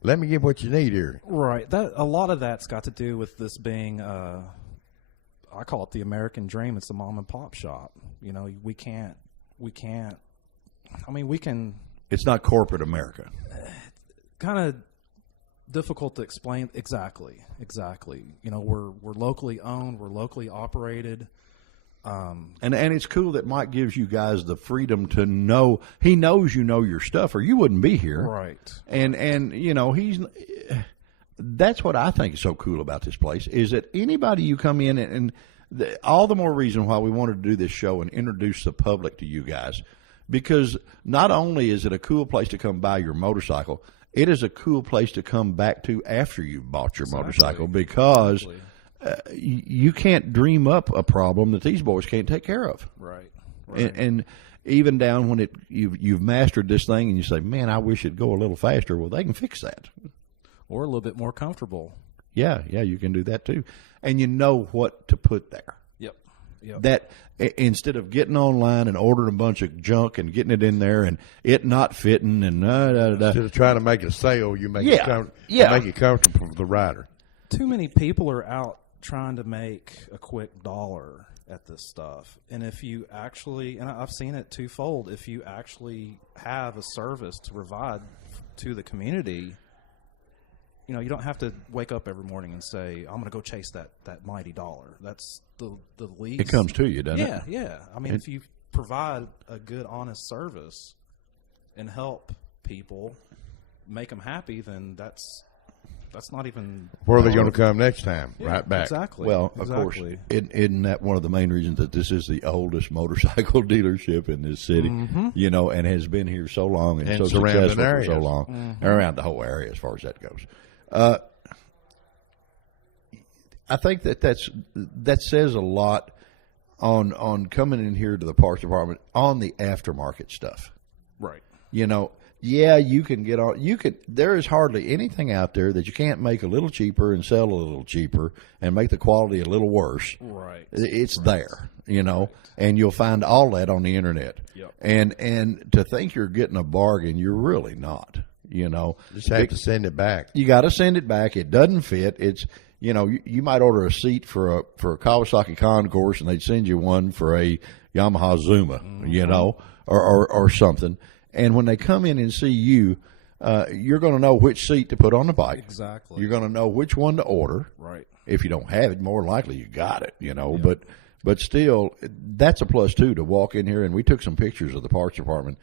Let me get what you need here. Right. A lot of that's got to do with this being, I call it the American dream. It's a mom and pop shop. We can't. I mean, we can. It's not corporate America. Kind of difficult to explain. Exactly. We're locally owned. We're locally operated. And it's cool that Mike gives you guys the freedom to know. He knows you know your stuff, or you wouldn't be here. Right. And he's. That's what I think is so cool about this place, is that anybody you come in and all the more reason why we wanted to do this show and introduce the public to you guys, because not only is it a cool place to come buy your motorcycle, it is a cool place to come back to after you've bought your motorcycle, because you can't dream up a problem that these boys can't take care of. Right. And even down when you've mastered this thing and you say, man, I wish it'd go a little faster. Well, they can fix that. Or a little bit more comfortable. Yeah, you can do that too. And you know what to put there. Yep. That instead of getting online and ordering a bunch of junk and getting it in there and it not fitting and instead of trying to make a sale, you make it comfortable for the rider. Too many people are out trying to make a quick dollar at this stuff. And if you actually, and I've seen it twofold, if you actually have a service to provide to the community, you don't have to wake up every morning and say, I'm going to go chase that mighty dollar. That's the least. It comes to you, doesn't it? Yeah. I mean, if you provide a good, honest service and help people, make them happy, then that's not even. Where are they going to come next time? Yeah, right back. Exactly. Well, of course, isn't that one of the main reasons that this is the oldest motorcycle dealership in this city? And has been here so long and so successful for so long, around the whole area as far as that goes. I think that says a lot on coming in here to the parts department on the aftermarket stuff. Right. You can get on. There is hardly anything out there that you can't make a little cheaper and sell a little cheaper and make the quality a little worse. Right. It's there, and you'll find all that on the internet. Yep. And to think you're getting a bargain, you're really not. Just have to send it back. You got to send it back. It doesn't fit. It's you know, you might order a seat for a Kawasaki Concourse, and they'd send you one for a Yamaha Zuma, you know, or something. And when they come in and see you, you're going to know which seat to put on the bike. Exactly. You're going to know which one to order. Right. If you don't have it, more than likely you got it, you know. Yeah. But still, that's a plus too, to walk in here. And we took some pictures of the parts department.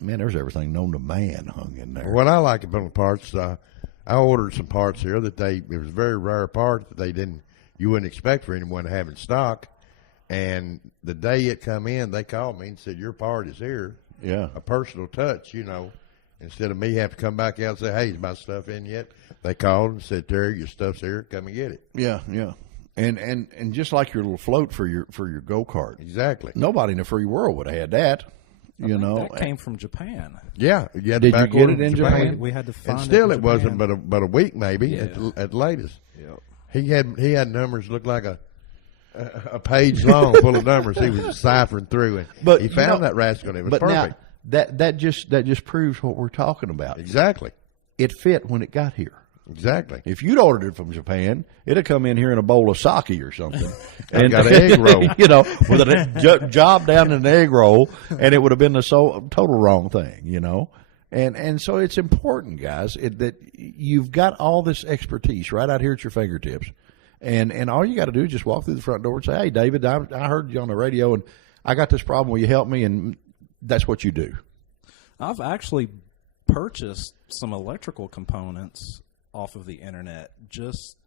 Man, there's everything known to man hung in there. What I like about the parts, I ordered some parts here that it was a very rare part that you wouldn't expect for anyone to have in stock. And the day it come in, they called me and said, your part is here. Yeah. A personal touch, you know. Instead of me having to come back out and say, hey, is my stuff in yet? They called and said, Terry, your stuff's here. Come and get it. Yeah, yeah. And just like your little float for your go-kart. Exactly. Nobody in the free world would have had that. You know, that came from Japan. Yeah, you did you get it in Japan? We had to find and still it. It wasn't but a week maybe at the latest. Yep. He had numbers look like a page long full of numbers. He was ciphering through, and he found that rascal. It was perfect. Now, that just proves what we're talking about. Exactly. It fit when it got here. Exactly. If you'd ordered it from Japan, it'd have come in here in a bowl of sake or something, and got an egg roll, you know, with a job down in an egg roll, and it would have been the total wrong thing, you know. And so it's important, guys, that you've got all this expertise right out here at your fingertips, and all you got to do is just walk through the front door and say, "Hey, David, I heard you on the radio, and I got this problem. Will you help me?" And that's what you do. I've actually purchased some electrical components off of the internet just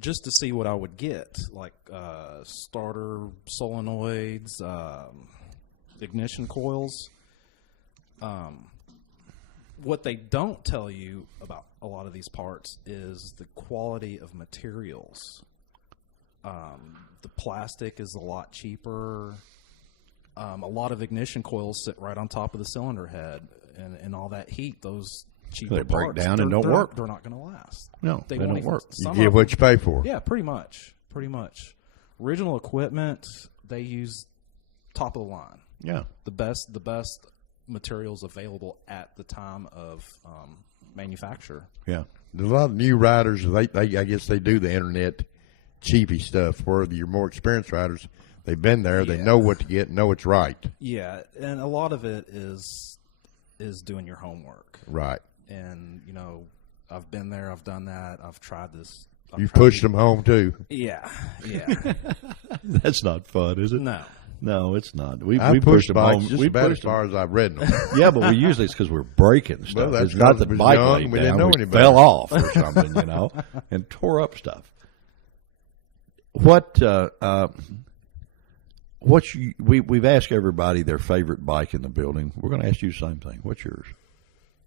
to see what I would get, like starter solenoids, ignition coils. What they don't tell you about a lot of these parts is the quality of materials. The plastic is a lot cheaper. A lot of ignition coils sit right on top of the cylinder head, and all that heat, those cheaper they break parts, down and don't work. They're not going to last. No, they don't work. You get what you pay for. Yeah, pretty much. Original equipment, they use top of the line. Yeah, the best materials available at the time of manufacture. Yeah, there's a lot of new riders. They I guess they do the internet cheapy stuff. Where your more experienced riders, they've been there. They know what to get, know it's right. Yeah, and a lot of it is doing your homework. Right. And, you know, I've been there, I've done that, I've tried this. You pushed them home, too. Yeah. That's not fun, is it? No, it's not. We pushed them bikes home. just about as far as I've ridden them. Yeah, but usually it's because we're breaking stuff. Well, it's not the bike laid we down. didn't know We any fell better. off or something, you know, and tore up stuff. We've asked everybody their favorite bike in the building. We're going to ask you the same thing. What's yours?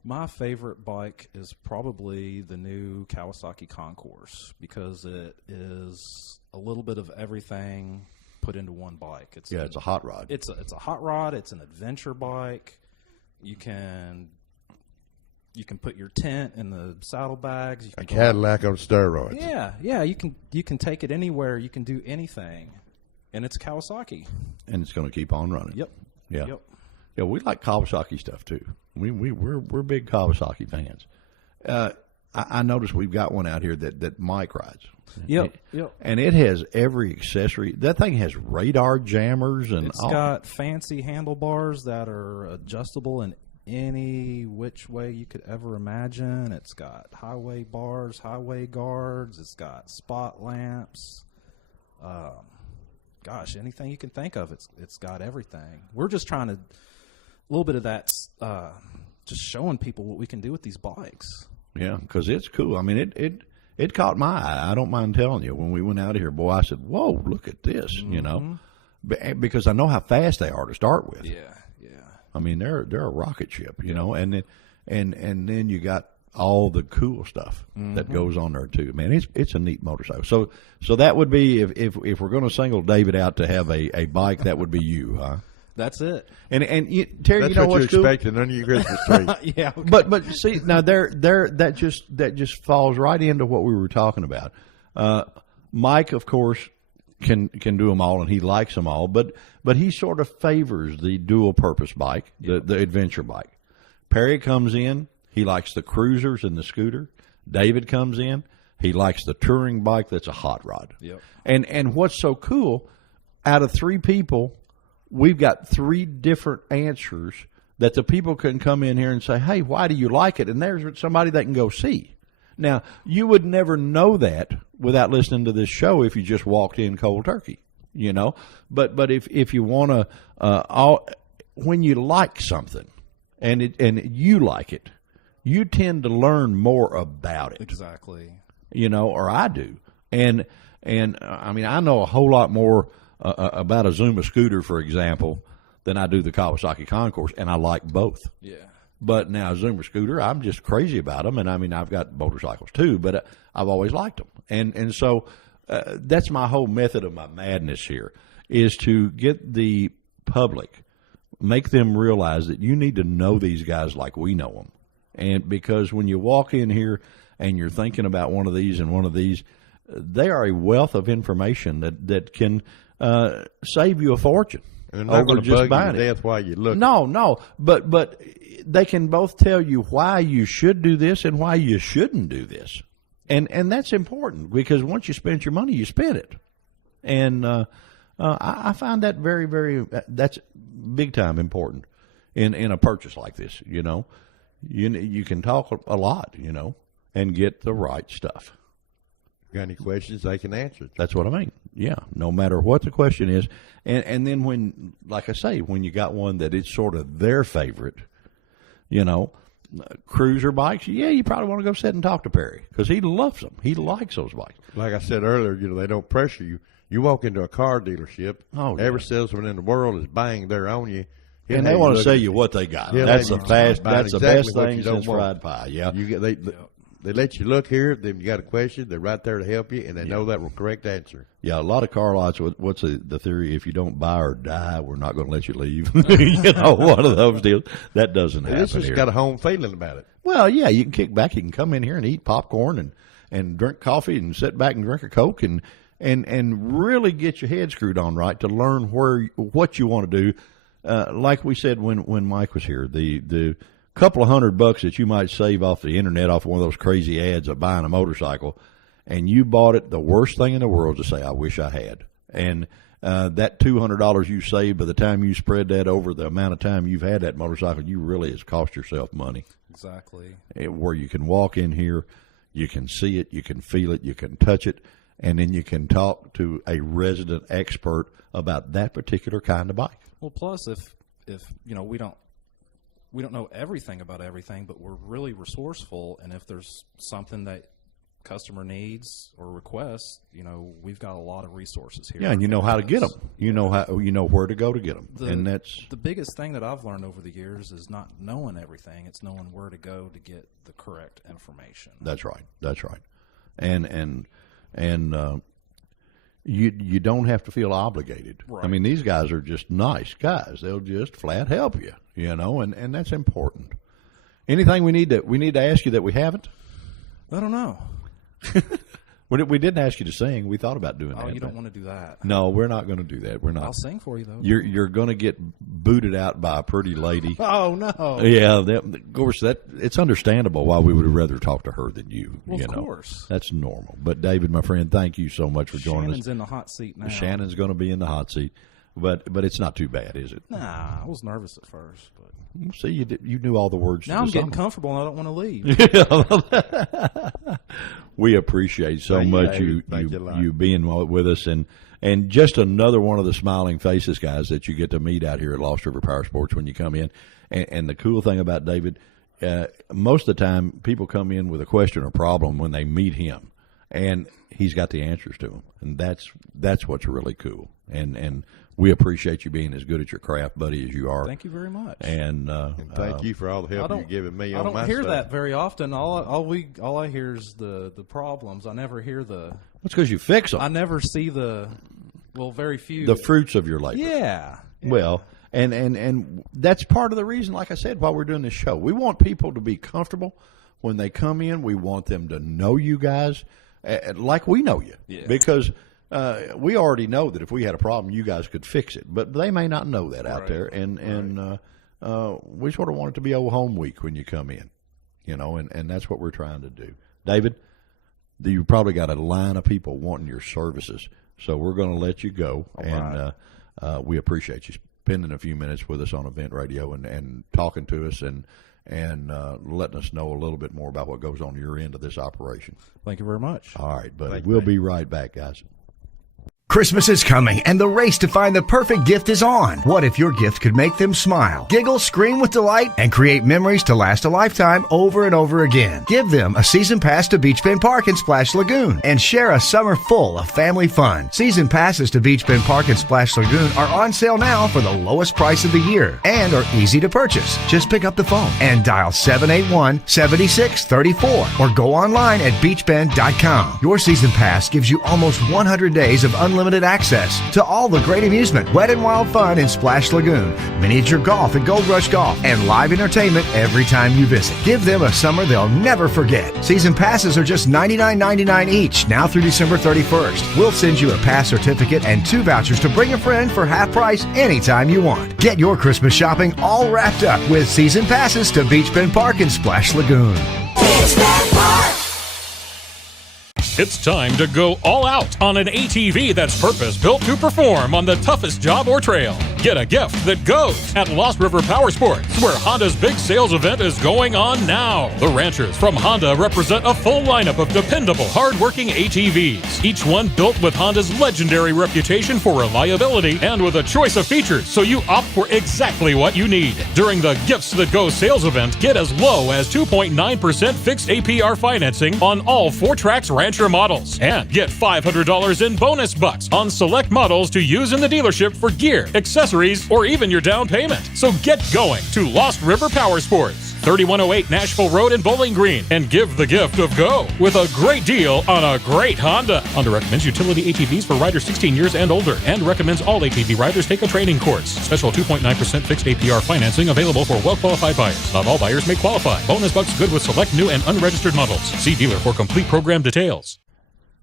My favorite bike is probably the new Kawasaki Concourse because it is a little bit of everything put into one bike. It's a hot rod. It's a hot rod. It's an adventure bike. You can put your tent in the saddlebags. A Cadillac on steroids. Yeah. You can take it anywhere. You can do anything, and it's Kawasaki. And it's going to keep on running. Yep. Yeah. Yep. Yeah, we like Kawasaki stuff too. We're big Kawasaki fans. I noticed we've got one out here that Mike rides. Yep. And it has every accessory. That thing has radar jammers and it's got fancy handlebars that are adjustable in any which way you could ever imagine. It's got highway bars, highway guards. It's got spot lamps. Gosh, anything you can think of, it's got everything. We're just trying to a little bit of that, just showing people what we can do with these bikes. Yeah, because it's cool. I mean, it caught my eye. I don't mind telling you. When we went out of here, boy, I said, "Whoa, look at this!" Mm-hmm. You know, because I know how fast they are to start with. Yeah. I mean, they're a rocket ship, you know, and then you got all the cool stuff that goes on there too. Man, it's a neat motorcycle. So that would be if we're going to single David out to have a bike, that would be you, huh? That's it. And Terry, that's you know what what's you're cool? expecting under your Christmas tree. Yeah. Okay. But see now that just falls right into what we were talking about. Mike, of course, can do them all, and he likes them all. But he sort of favors the dual purpose bike, the adventure bike. Perry comes in, he likes the cruisers and the scooter. David comes in, He likes the touring bike that's a hot rod. Yep. And what's so cool, out of 3 people, we've got 3 different answers that the people can come in here and say, hey, why do you like it? And there's somebody they can go see. Now, you would never know that without listening to this show if you just walked in cold turkey, you know. But if you want to, when you like something and you like it, you tend to learn more about it. Exactly. You know, or I do. And I mean, I know a whole lot more about a Zuma scooter, for example, than I do the Kawasaki Concourse, and I like both. Yeah. But now Zuma scooter, I'm just crazy about them, and I mean I've got motorcycles too, but I've always liked them, and so that's my whole method of my madness here is to get the public, make them realize that you need to know these guys like we know them, and because when you walk in here and you're thinking about one of these and one of these, they are a wealth of information that can save you a fortune. And they're not going to bug you to death while you look. No, but they can both tell you why you should do this and why you shouldn't do this, and that's important because once you spend your money, you spend it, and I find that very, very that's big time important in a purchase like this. You know, you can talk a lot, you know, and get the right stuff. Got any questions they can answer? That's what I mean. Yeah, no matter what the question is. And then when, like I say, when you got one that is sort of their favorite, you know, cruiser bikes, yeah, you probably want to go sit and talk to Perry because he loves them. He likes those bikes. Like I said earlier, you know, they don't pressure you. You walk into a car dealership, every salesman in the world is bang, they're on you. And they want to sell you what they got. That's the best thing since fried pie. Yeah. They let you look here. Then you got a question. They're right there to help you, and they know that correct answer. Yeah, a lot of car lots. What's the theory? If you don't buy or die, we're not going to let you leave. You know, one of those deals. That doesn't happen. This has here. Got a home feeling about it. Well, yeah, you can kick back. You can come in here and eat popcorn and drink coffee and sit back and drink a Coke and really get your head screwed on right to learn what you want to do. Like we said when Mike was here, the couple of $100 that you might save off the internet off one of those crazy ads of buying a motorcycle, and you bought it, the worst thing in the world to say, I wish I had. And that $200 you saved, by the time you spread that over the amount of time you've had that motorcycle, you really has cost yourself money. Exactly. Where you can walk in here, you can see it, you can feel it, you can touch it, and then you can talk to a resident expert about that particular kind of bike. Well, plus if you know we don't know everything about everything, but we're really resourceful, and if there's something that customer needs or requests, you know, we've got a lot of resources here. Yeah, and you know how to get them. You know where to go to get them, and that's the biggest thing that I've learned over the years is not knowing everything; it's knowing where to go to get the correct information. That's right. That's right, and you don't have to feel obligated. Right. I mean, these guys are just nice guys. They'll just flat help you, you know, and that's important. Anything we need to ask you that we haven't? I don't know. We didn't ask you to sing. We thought about doing that. Oh, you don't want to do that. No, we're not going to do that. We're not. I'll sing for you, though. You're going to get booted out by a pretty lady. Oh, no. Yeah, of course, it's understandable why we would have rather talked to her than you. Well, you of know. course. That's normal. But, David, my friend, thank you so much for joining us. Shannon's in the hot seat now. Shannon's going to be in the hot seat. But it's not too bad, is it? Nah, I was nervous at first. But see, you knew all the words. Now to I'm the getting song. comfortable and I don't want to leave. We appreciate so much you being with us, and just another one of the smiling faces, guys, that you get to meet out here at Lost River Powersports when you come in. And the cool thing about David, most of the time people come in with a question or problem when they meet him, and he's got the answers to them, and that's what's really cool. And we appreciate you being as good at your craft, buddy, as you are. Thank you very much. And thank you for all the help you've given me on my stuff. I don't hear that very often. All I hear is the problems. I never hear the. That's because you fix them. I never see very few. The fruits of your labor. Yeah. Well, and that's part of the reason, like I said, why we're doing this show. We want people to be comfortable when they come in. We want them to know you guys like we know you. Yeah. Because we already know that if we had a problem, you guys could fix it. But they may not know that out there. And we sort of want it to be old home week when you come in, you know, and that's what we're trying to do. David, you probably got a line of people wanting your services. So we're going to let you go, and we appreciate you spending a few minutes with us on Event Radio and talking to us and letting us know a little bit more about what goes on your end of this operation. Thank you very much. All right, buddy. We'll be right back, guys. Christmas is coming, and the race to find the perfect gift is on. What if your gift could make them smile, giggle, scream with delight, and create memories to last a lifetime over and over again? Give them a season pass to Beach Bend Park and Splash Lagoon and share a summer full of family fun. Season passes to Beach Bend Park and Splash Lagoon are on sale now for the lowest price of the year and are easy to purchase. Just pick up the phone and dial 781-7634 or go online at beachbend.com. Your season pass gives you almost 100 days of unlimited access to all the great amusement, wet and wild fun in Splash Lagoon, miniature golf at Gold Rush Golf, and live entertainment every time you visit. Give them a summer they'll never forget. Season passes are just $99.99 each, now through December 31st. We'll send you a pass certificate and 2 vouchers to bring a friend for half price anytime you want. Get your Christmas shopping all wrapped up with season passes to Beach Bend Park and Splash Lagoon. Beach Bend Park. It's time to go all out on an ATV that's purpose-built to perform on the toughest job or trail. Get a gift that goes at Lost River Powersports, where Honda's big sales event is going on now. The ranchers from Honda represent a full lineup of dependable, hard-working ATVs, each one built with Honda's legendary reputation for reliability and with a choice of features, so you opt for exactly what you need. During the Gifts That Go sales event, get as low as 2.9% fixed APR financing on all 4Trax Rancher models, and get $500 in bonus bucks on select models to use in the dealership for gear, accessories, or even your down payment. So get going to Lost River Powersports, 3108 Nashville Road in Bowling Green, and give the gift of go with a great deal on a great Honda. Honda recommends utility ATVs for riders 16 years and older, and recommends all ATV riders take a training course. Special 2.9% fixed APR financing available for well-qualified buyers. Not all buyers may qualify. Bonus bucks good with select new and unregistered models. See dealer for complete program details.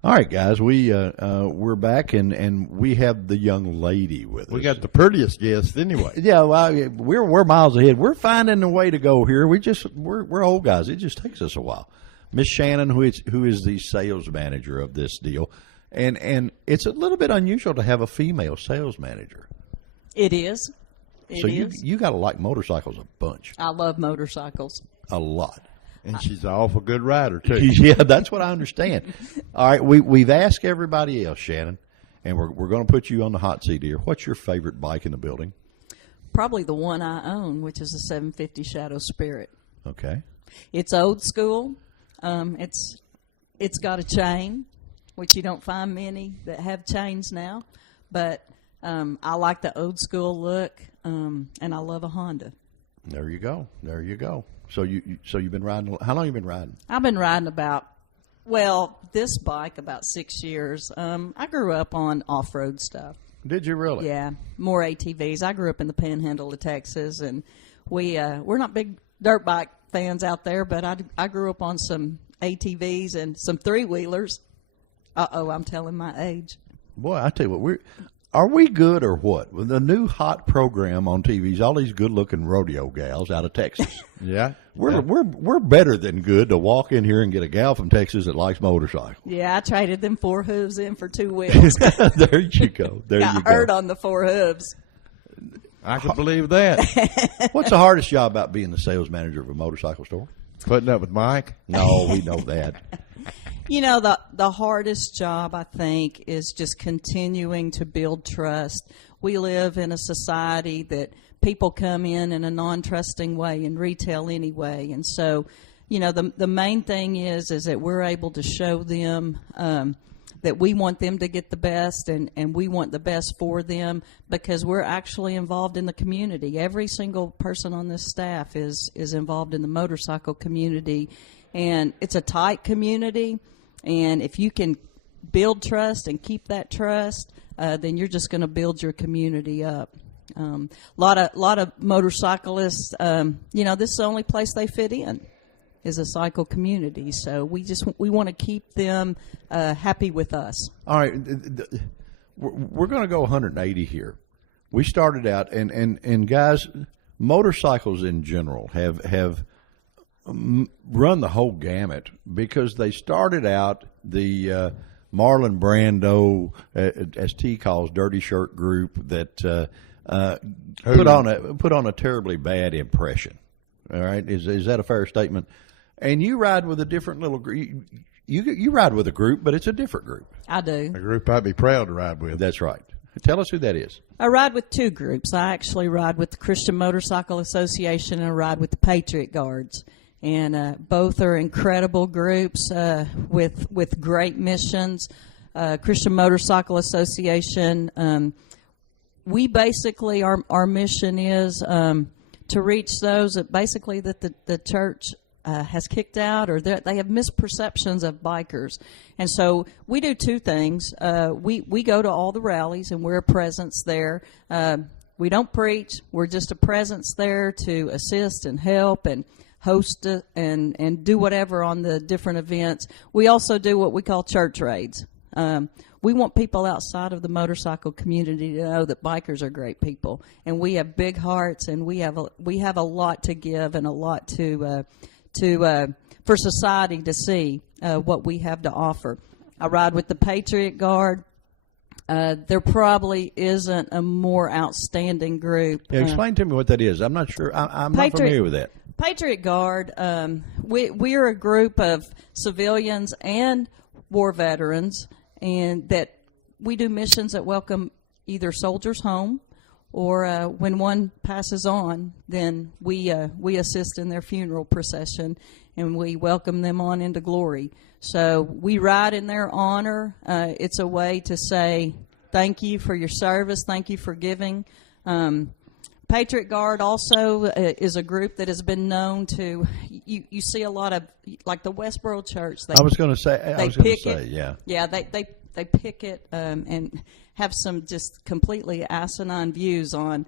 All right, guys, we're back, and we have the young lady with us. We got the prettiest guest anyway. Yeah, well, we're miles ahead. We're finding a way to go here. We're old guys. It just takes us a while. Miss Shannon, who is the sales manager of this deal, and it's a little bit unusual to have a female sales manager. It is. You got to like motorcycles a bunch. I love motorcycles. A lot. And she's an awful good rider, too. Yeah, that's what I understand. All right, we've asked everybody else, Shannon, and we're going to put you on the hot seat here. What's your favorite bike in the building? Probably the one I own, which is a 750 Shadow Spirit. Okay. It's old school. It's got a chain, which you don't find many that have chains now. But I like the old school look, and I love a Honda. There you go. So you've been riding. How long have you been riding? I've been riding this bike about 6 years. I grew up on off-road stuff. Did you really? Yeah, more ATVs. I grew up in the Panhandle of Texas, and we're not big dirt bike fans out there, but I grew up on some ATVs and some three-wheelers. I'm telling my age. Boy, I tell you what, are we good or what? With the new hot program on TV, all these good-looking rodeo gals out of Texas. Yeah. We're better than good to walk in here and get a gal from Texas that likes motorcycles. Yeah, I traded them 4 hooves in for 2 wheels. There you go. Got hurt on the 4 hooves. I can believe that. What's the hardest job about being the sales manager of a motorcycle store? Putting up with Mike? No, we know that. You know, the hardest job, I think, is just continuing to build trust. We live in a society that people come in a non-trusting way in retail anyway. And so, you know, the main thing is that we're able to show them that we want them to get the best and we want the best for them because we're actually involved in the community. Every single person on this staff is involved in the motorcycle community. And it's a tight community. And if you can build trust and keep that trust, then you're just going to build your community up. A lot of motorcyclists, this is the only place they fit in is a cycle community. So we want to keep them happy with us. All right, we're going to go 180 here. We started out, and guys, motorcycles in general have run the whole gamut because they started out the Marlon Brando, as T calls, dirty shirt group that put on a terribly bad impression. All right, is that a fair statement? And you ride with a different little group. You ride with a group, but it's a different group. I do. A group I'd be proud to ride with. That's right. Tell us who that is. I ride with two groups. I actually ride with the Christian Motorcycle Association and I ride with the Patriot Guards. And both are incredible groups with great missions. Christian Motorcycle Association, we basically, our mission is to reach those that basically that the church has kicked out or they have misperceptions of bikers. And so we do two things. We go to all the rallies and we're a presence there. We don't preach. We're just a presence there to assist and help and host and do whatever on the different events. We also do what we call church raids. We want people outside of the motorcycle community to know that bikers are great people, and we have big hearts, and we have a lot to give and a lot to for society to see what we have to offer. I ride with the Patriot Guard. There probably isn't a more outstanding group. Yeah, explain to me what that is. I'm not sure. I'm not familiar with that. Patriot Guard, we are a group of civilians and war veterans, and that we do missions that welcome either soldiers home or when one passes on, then we assist in their funeral procession and we welcome them on into glory. So we ride in their honor. It's a way to say thank you for your service, thank you for giving. Patriot Guard also is a group that has been known to. You see a lot of like the Westboro Church. I was going to say, yeah. Yeah, they picket and have some just completely asinine views on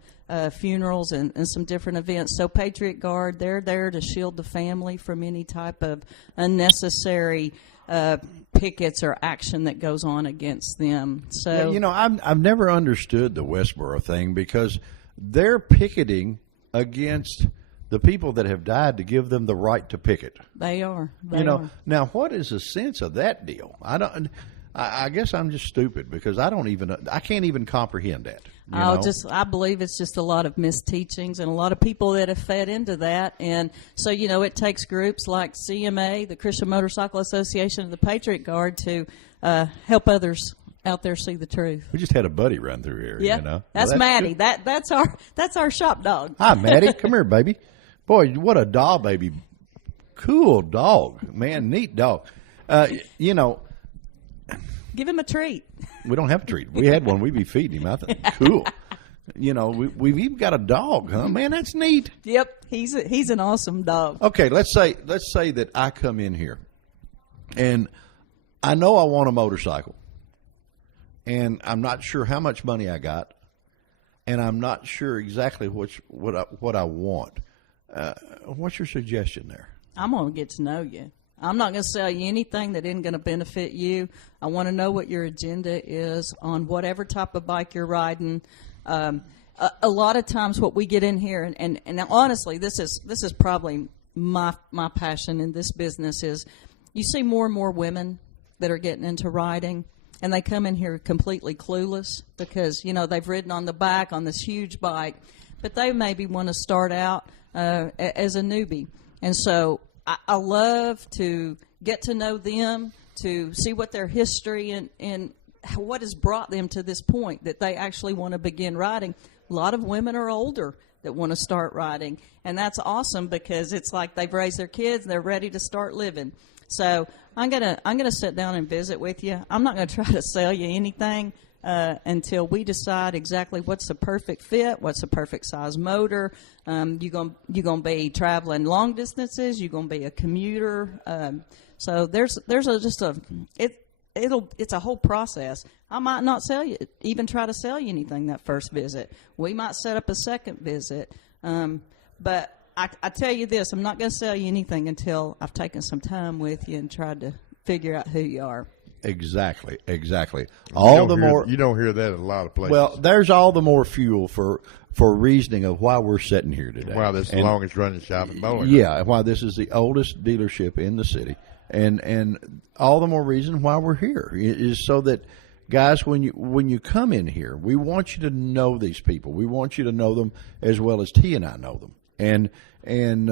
funerals and some different events. So Patriot Guard, they're there to shield the family from any type of unnecessary pickets or action that goes on against them. So I've never understood the Westboro thing because they're picketing against the people that have died to give them the right to picket. They are. Now what is the sense of that deal? I guess I'm just stupid because I can't even comprehend that. I believe it's just a lot of misteachings and a lot of people that have fed into that. And so, it takes groups like CMA, the Christian Motorcycle Association, and the Patriot Guard to help others out there see the truth. We just had a buddy run through here. Yeah, that's Maddie. Good. That's our shop dog. Hi, Maddie. Come here, baby. Boy, what a dog, baby. Cool dog, man. Neat dog. Give him a treat. We don't have a treat. We had one. We'd be feeding him. I think cool. We've even got a dog, huh? Man, that's neat. Yep, he's an awesome dog. Okay, let's say that I come in here, and I know I want a motorcycle, and I'm not sure how much money I got, and I'm not sure exactly what I want. What's your suggestion there? I'm going to get to know you. I'm not going to sell you anything that isn't going to benefit you. I want to know what your agenda is on whatever type of bike you're riding. A lot of times what we get in here, and honestly, this is probably my passion in this business is you see more and more women that are getting into riding, and they come in here completely clueless because, they've ridden on the back on this huge bike, but they maybe want to start out as a newbie. And so I love to get to know them, to see what their history and what has brought them to this point that they actually want to begin riding. A lot of women are older that want to start riding, and that's awesome because it's like they've raised their kids and they're ready to start living. So I'm gonna sit down and visit with you. I'm not going to try to sell you anything until we decide exactly what's the perfect fit, what's the perfect size motor. You're gonna be traveling long distances. You're gonna be a commuter. So it's a whole process. I might not even try to sell you anything that first visit. We might set up a second visit. But I tell you this, I'm not going to sell you anything until I've taken some time with you and tried to figure out who you are. Exactly. You All don't the hear- more you don't hear that in a lot of places. Well, there's all the more fuel for reasoning of why we're sitting here today. Wow, this is the longest running shop in bowling. Yeah, why this is the oldest dealership in the city, and all the more reason why we're here is so that, guys, when you come in here, we want you to know these people. We want you to know them as well as T and I know them, and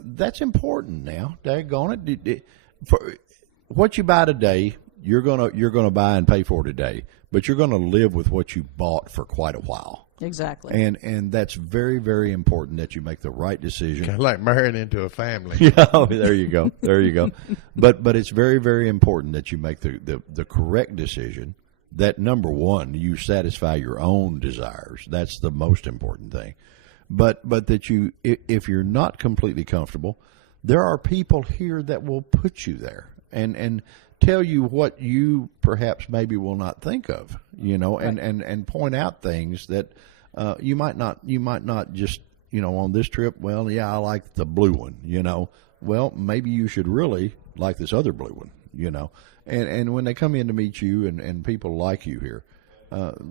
that's important now. Daggone it, for what you buy today, you're gonna buy and pay for today, but you're gonna live with what you bought for quite a while. Exactly. And that's very, very important that you make the right decision. Kind of like marrying into a family. Yeah, there you go. But it's very, very important that you make the correct decision. That, number one, you satisfy your own desires. That's the most important thing. But that you, if you're not completely comfortable, there are people here that will put you there and tell you what you perhaps maybe will not think of, and point out things that you might not just, on this trip, well, yeah, I like the blue one, well, maybe you should really like this other blue one, and when they come in to meet you and people like you here,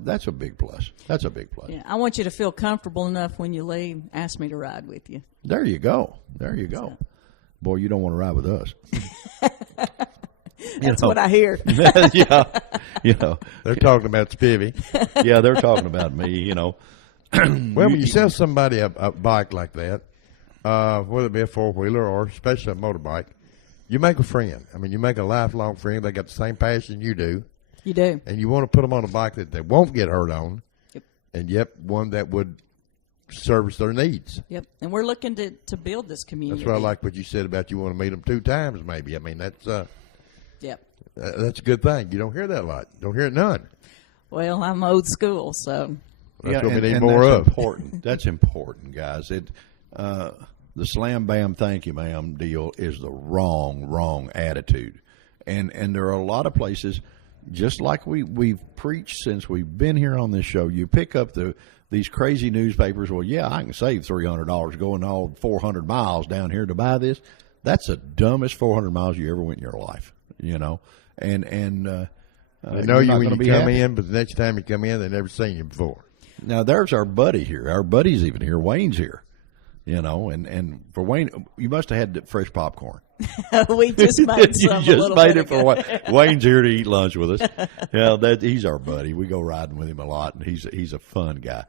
that's a big plus. That's a big plus. Yeah, I want you to feel comfortable enough when you leave. Ask me to ride with you. There you go. So. Boy, you don't want to ride with us. That's what I hear. Yeah, They're talking about Spivvy. Yeah, they're talking about me. Well, when you sell somebody a bike like that, whether it be a four-wheeler or especially a motorbike, you make a friend. I mean, you make a lifelong friend. They got the same passion you do. You do. And you want to put them on a bike that they won't get hurt on. Yep. And yep, one that would service their needs. Yep. And we're looking to build this community. That's what I like what you said about you want to meet them 2 times maybe. I mean, that's Yep. That's a good thing. You don't hear that a lot. Don't hear it none. Well, I'm old school, so. That's what we need and more that's of. Important. That's important, guys. The slam bam thank you ma'am deal is the wrong attitude, and there are a lot of places, just like we've preached since we've been here on this show. You pick up these crazy newspapers. Well, yeah, I can save $300 going all 400 miles down here to buy this. That's the dumbest 400 miles you ever went in your life. And they know you when you come in, but the next time you come in, they've never seen you before. Now, there's our buddy here. Our buddy's even here. Wayne's here. And for Wayne, you must have had fresh popcorn. We just made some. You just made it ago. for Wayne. Wayne's here to eat lunch with us. Yeah, he's our buddy. We go riding with him a lot, and he's a fun guy.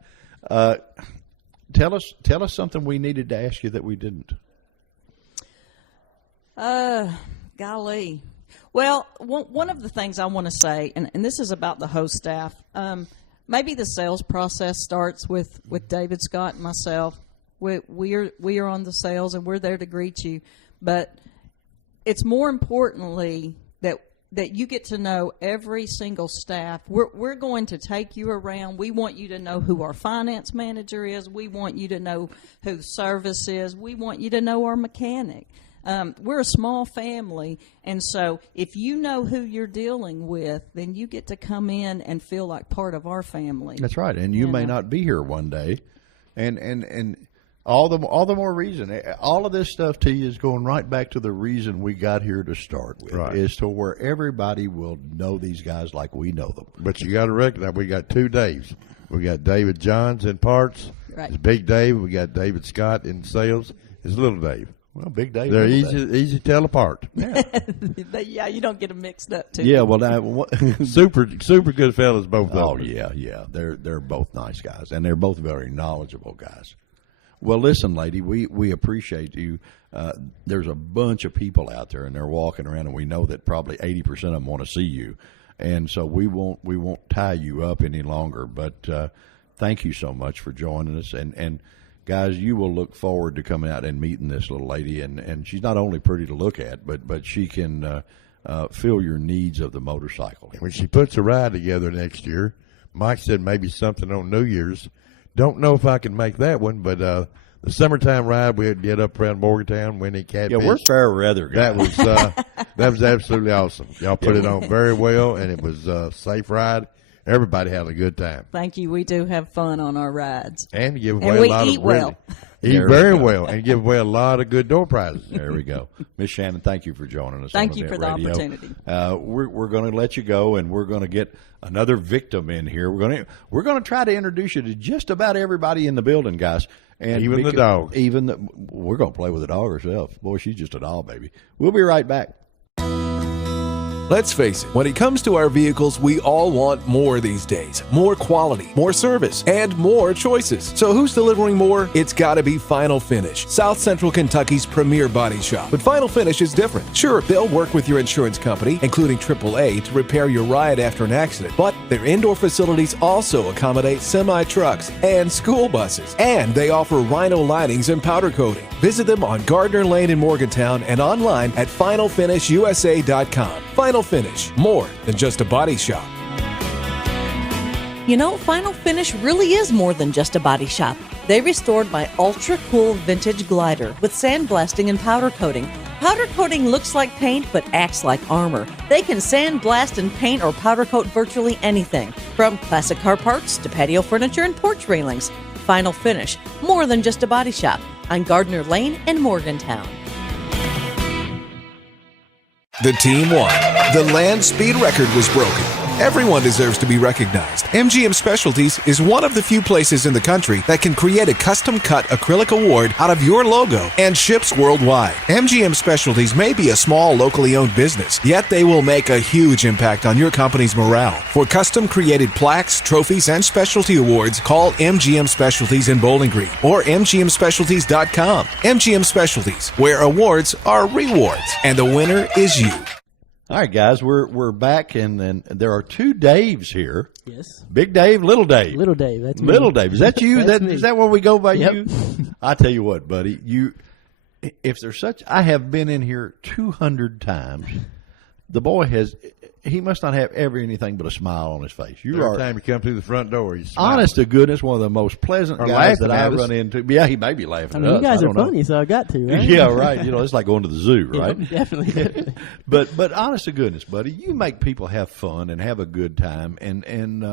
Tell us something we needed to ask you that we didn't. Golly. Well, one of the things I want to say, and this is about the host staff, maybe the sales process starts with David Scott and myself. We are on the sales, and we're there to greet you. But it's more importantly that you get to know every single staff. We're going to take you around. We want you to know who our finance manager is. We want you to know who service is. We want you to know our mechanic. We're a small family, and so if you know who you're dealing with, then you get to come in and feel like part of our family. That's right, and you may not be here one day, and all the more reason. All of this stuff to you is going right back to the reason we got here to start with, right. Is to where everybody will know these guys like we know them. But you got to recognize we got 2 Daves. We got David Johns in parts. Right. It's Big Dave. We got David Scott in sales. It's Little Dave. Well, Big Dave. They're Dave. easy to tell apart. Yeah, you don't get them mixed up too. Yeah, well, super good fellas, both of them. Oh yeah. They're both nice guys, and they're both very knowledgeable guys. Well, listen, lady, we appreciate you. There's a bunch of people out there, and they're walking around, and we know that probably 80% of them want to see you, and so we won't tie you up any longer. But thank you so much for joining us, and guys, you will look forward to coming out and meeting this little lady, and she's not only pretty to look at, but she can fill your needs of the motorcycle. When she puts a ride together next year, Mike said maybe something on New Year's. Don't know if I can make that one, but the summertime ride we did up around Morgantown, Winnie Catfish. Yeah, we're fair weather guys. That was absolutely awesome. Y'all put it on very well, and it was a safe ride. Everybody had a good time. Thank you. We do have fun on our rides, and give away and a we lot eat of well. very well, and give away a lot of good door prizes. There we go. Miss Shannon, thank you for joining us. Thank on you Event for the Radio. opportunity. We're going to let you go, and we're going to get another victim in here. We're going to try to introduce you to just about everybody in the building, guys. And Even the dog. We're going to play with the dog herself. Boy, she's just a doll, baby. We'll be right back. Let's face it, when it comes to our vehicles, we all want more these days. More quality, more service, and more choices. So who's delivering more? It's gotta be Final Finish, South Central Kentucky's premier body shop. But Final Finish is different. Sure, they'll work with your insurance company, including AAA, to repair your ride after an accident. But their indoor facilities also accommodate semi-trucks and school buses. And they offer Rhino linings and powder coating. Visit them on Gardner Lane in Morgantown and online at finalfinishusa.com. Final Finish, more than just a body shop. You know, Final Finish really is more than just a body shop. They restored my ultra-cool vintage glider with sandblasting and powder coating. Powder coating looks like paint but acts like armor. They can sandblast and paint or powder coat virtually anything, from classic car parts to patio furniture and porch railings. Final Finish, more than just a body shop, on Gardner Lane in Morgantown. The team won. The land speed record was broken. Everyone deserves to be recognized. MGM Specialties is one of the few places in the country that can create a custom-cut acrylic award out of your logo and ships worldwide. MGM Specialties may be a small, locally owned business, yet they will make a huge impact on your company's morale. For custom-created plaques, trophies, and specialty awards, call MGM Specialties in Bowling Green or MGMSpecialties.com. MGM Specialties, where awards are rewards, and the winner is you. All right, guys, we're back, and there are two Daves here. Yes. Big Dave, Little Dave. Little Dave, that's me. Little Dave. Is that you? That's me. Is that what we go by? Yep. You? I tell you what, buddy. If there's such, I have been in here 200 times. The boy he must not have ever anything but a smile on his face. Every time you come through the front door, you smile. Honest to goodness, one of the most pleasant Or guys that I laughing at run us. into. Yeah, he may be laughing I mean, at you us. guys I are don't know. funny, so I got to, right? Yeah, right. You know, it's like going to the zoo, right? Yeah, definitely. But honest to goodness, buddy, you make people have fun and have a good time, and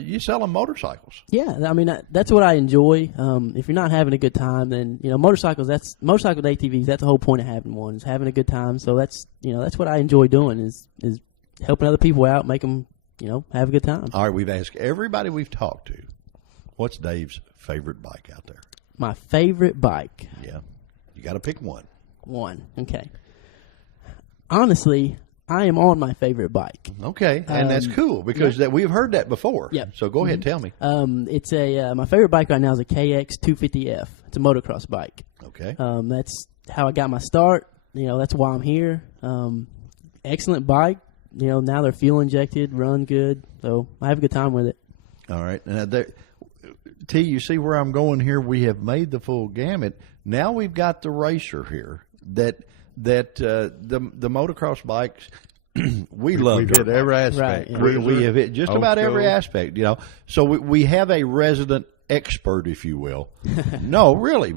you sell them motorcycles. Yeah, I mean that's what I enjoy. If you're not having a good time, then motorcycles. That's motorcycle ATVs. That's the whole point of having one, is having a good time. So that's what I enjoy doing is helping other people out, make them have a good time. All right, we've asked everybody we've talked to, what's Dave's favorite bike out there? My favorite bike. Yeah, you got to pick one. Okay. Honestly, I am on my favorite bike. Okay, and that's cool because we've heard that before. Yep. So go ahead, tell me. It's my favorite bike right now is a KX 250F. It's a motocross bike. Okay. That's how I got my start. that's why I'm here. Excellent bike. Now they're fuel injected, run good, so I have a good time with it. All right. Now, T, you see where I'm going here? We have made the full gamut. Now we've got the racer here. That the motocross bikes, we love. We've hit every aspect. Right, We have hit just about every aspect. So we have a resident expert, if you will. No, really,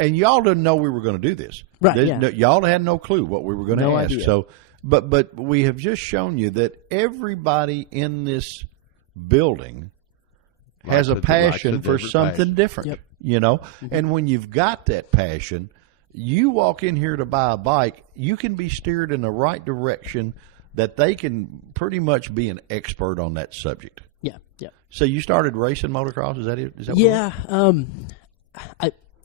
and y'all didn't know we were going to do this. Right. Yeah. Y'all had no clue what we were going to ask. Idea. So. But we have just shown you that everybody in this building has a passion for something different, Yep. And when you've got that passion, you walk in here to buy a bike, you can be steered in the right direction that they can pretty much be an expert on that subject. Yeah, yeah. So you started racing motocross, is that it? Is that yeah.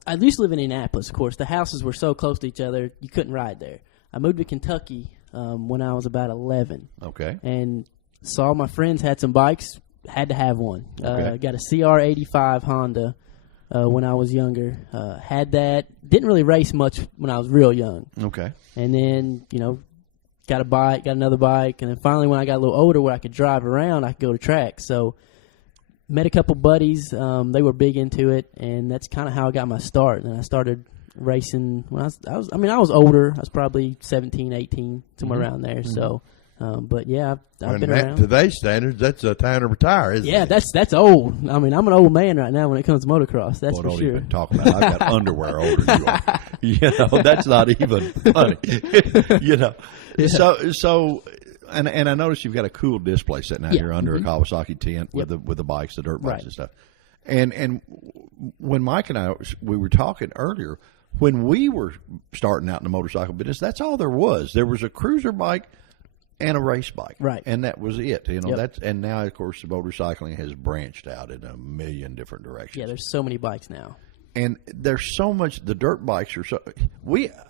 I used to live in Indianapolis, of course. The houses were so close to each other, you couldn't ride there. I moved to Kentucky when I was about 11. Okay. And saw my friends had some bikes, had to have one. Okay. Got a CR85 Honda when I was younger. Had that. Didn't really race much when I was real young. Okay. And then, got a bike, got another bike. And then finally when I got a little older where I could drive around, I could go to tracks. So met a couple buddies. They were big into it. And that's kind of how I got my start. And I started racing when I was older. I was probably 17, 18, somewhere around there. So, but yeah, I've been around. Today's standards, that's a time to retire, isn't it? Yeah, that's old. I mean, I'm an old man right now when it comes to motocross. That's for don't sure. Even talk about it. I've got underwear older than you are. That's not even funny. Yeah. So, and I noticed you've got a cool display sitting out here under a Kawasaki tent with the bikes, the dirt bikes and stuff. And when Mike and I we were talking earlier, when we were starting out in the motorcycle business, that's all there was. There was a cruiser bike and a race bike, right? And that was it. You know, Yep. and now of course the motorcycling has branched out in a million different directions. Yeah, there's so many bikes now. And there's so much. The dirt bikes are so.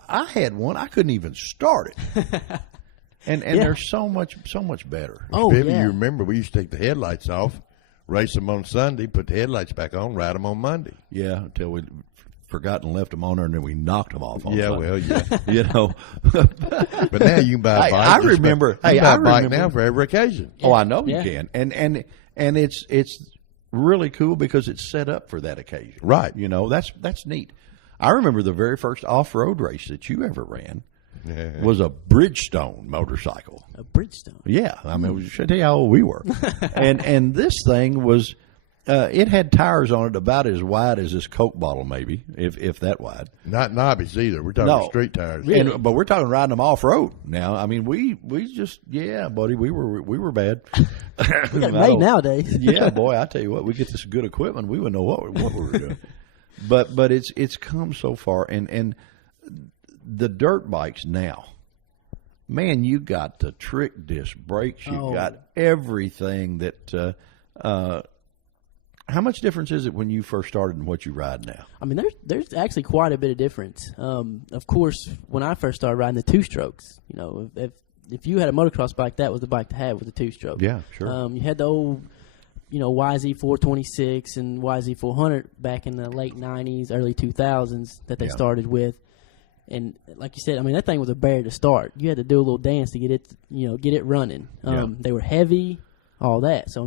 I had one. I couldn't even start it. and Yeah. they're so much better. Oh, Vivi, yeah. you remember we used to take the headlights off, race them on Sunday, put the headlights back on, ride them on Monday. Yeah, until we forgot and left them on there, and then we knocked them off. On Yeah, Sunday. well, yeah. You know. But now you can buy a bike. I remember. You can Hey, buy I a bike remember now for every occasion. Oh, I know Yeah. you can, and it's really cool because it's set up for that occasion. Right. You know, that's neat. I remember the very first off-road race that you ever ran was a Bridgestone motorcycle. A Bridgestone. Yeah, I mean, we should tell you how old we were, and this thing was. It had tires on it about as wide as this Coke bottle, maybe, if that wide. Not knobbies either. We're talking street tires. Really? But we're talking riding them off road now. I mean, we just buddy, we were bad. We got it made nowadays. Yeah, boy, I tell you what, we get this good equipment, we wouldn't know what we were doing. But it's come so far, and the dirt bikes now. Man, you got the trick disc brakes. You got everything that. How much difference is it when you first started and what you ride now? I mean, there's actually quite a bit of difference. Of course, when I first started riding the two strokes, you know, if you had a motocross bike, that was the bike to have with the two stroke. Yeah, sure. You had the old, you know, YZ426 and YZ400 back in the late '90s, early 2000s that they started with. And like you said, I mean, that thing was a bear to start. You had to do a little dance to get it running. They were heavy, all that. So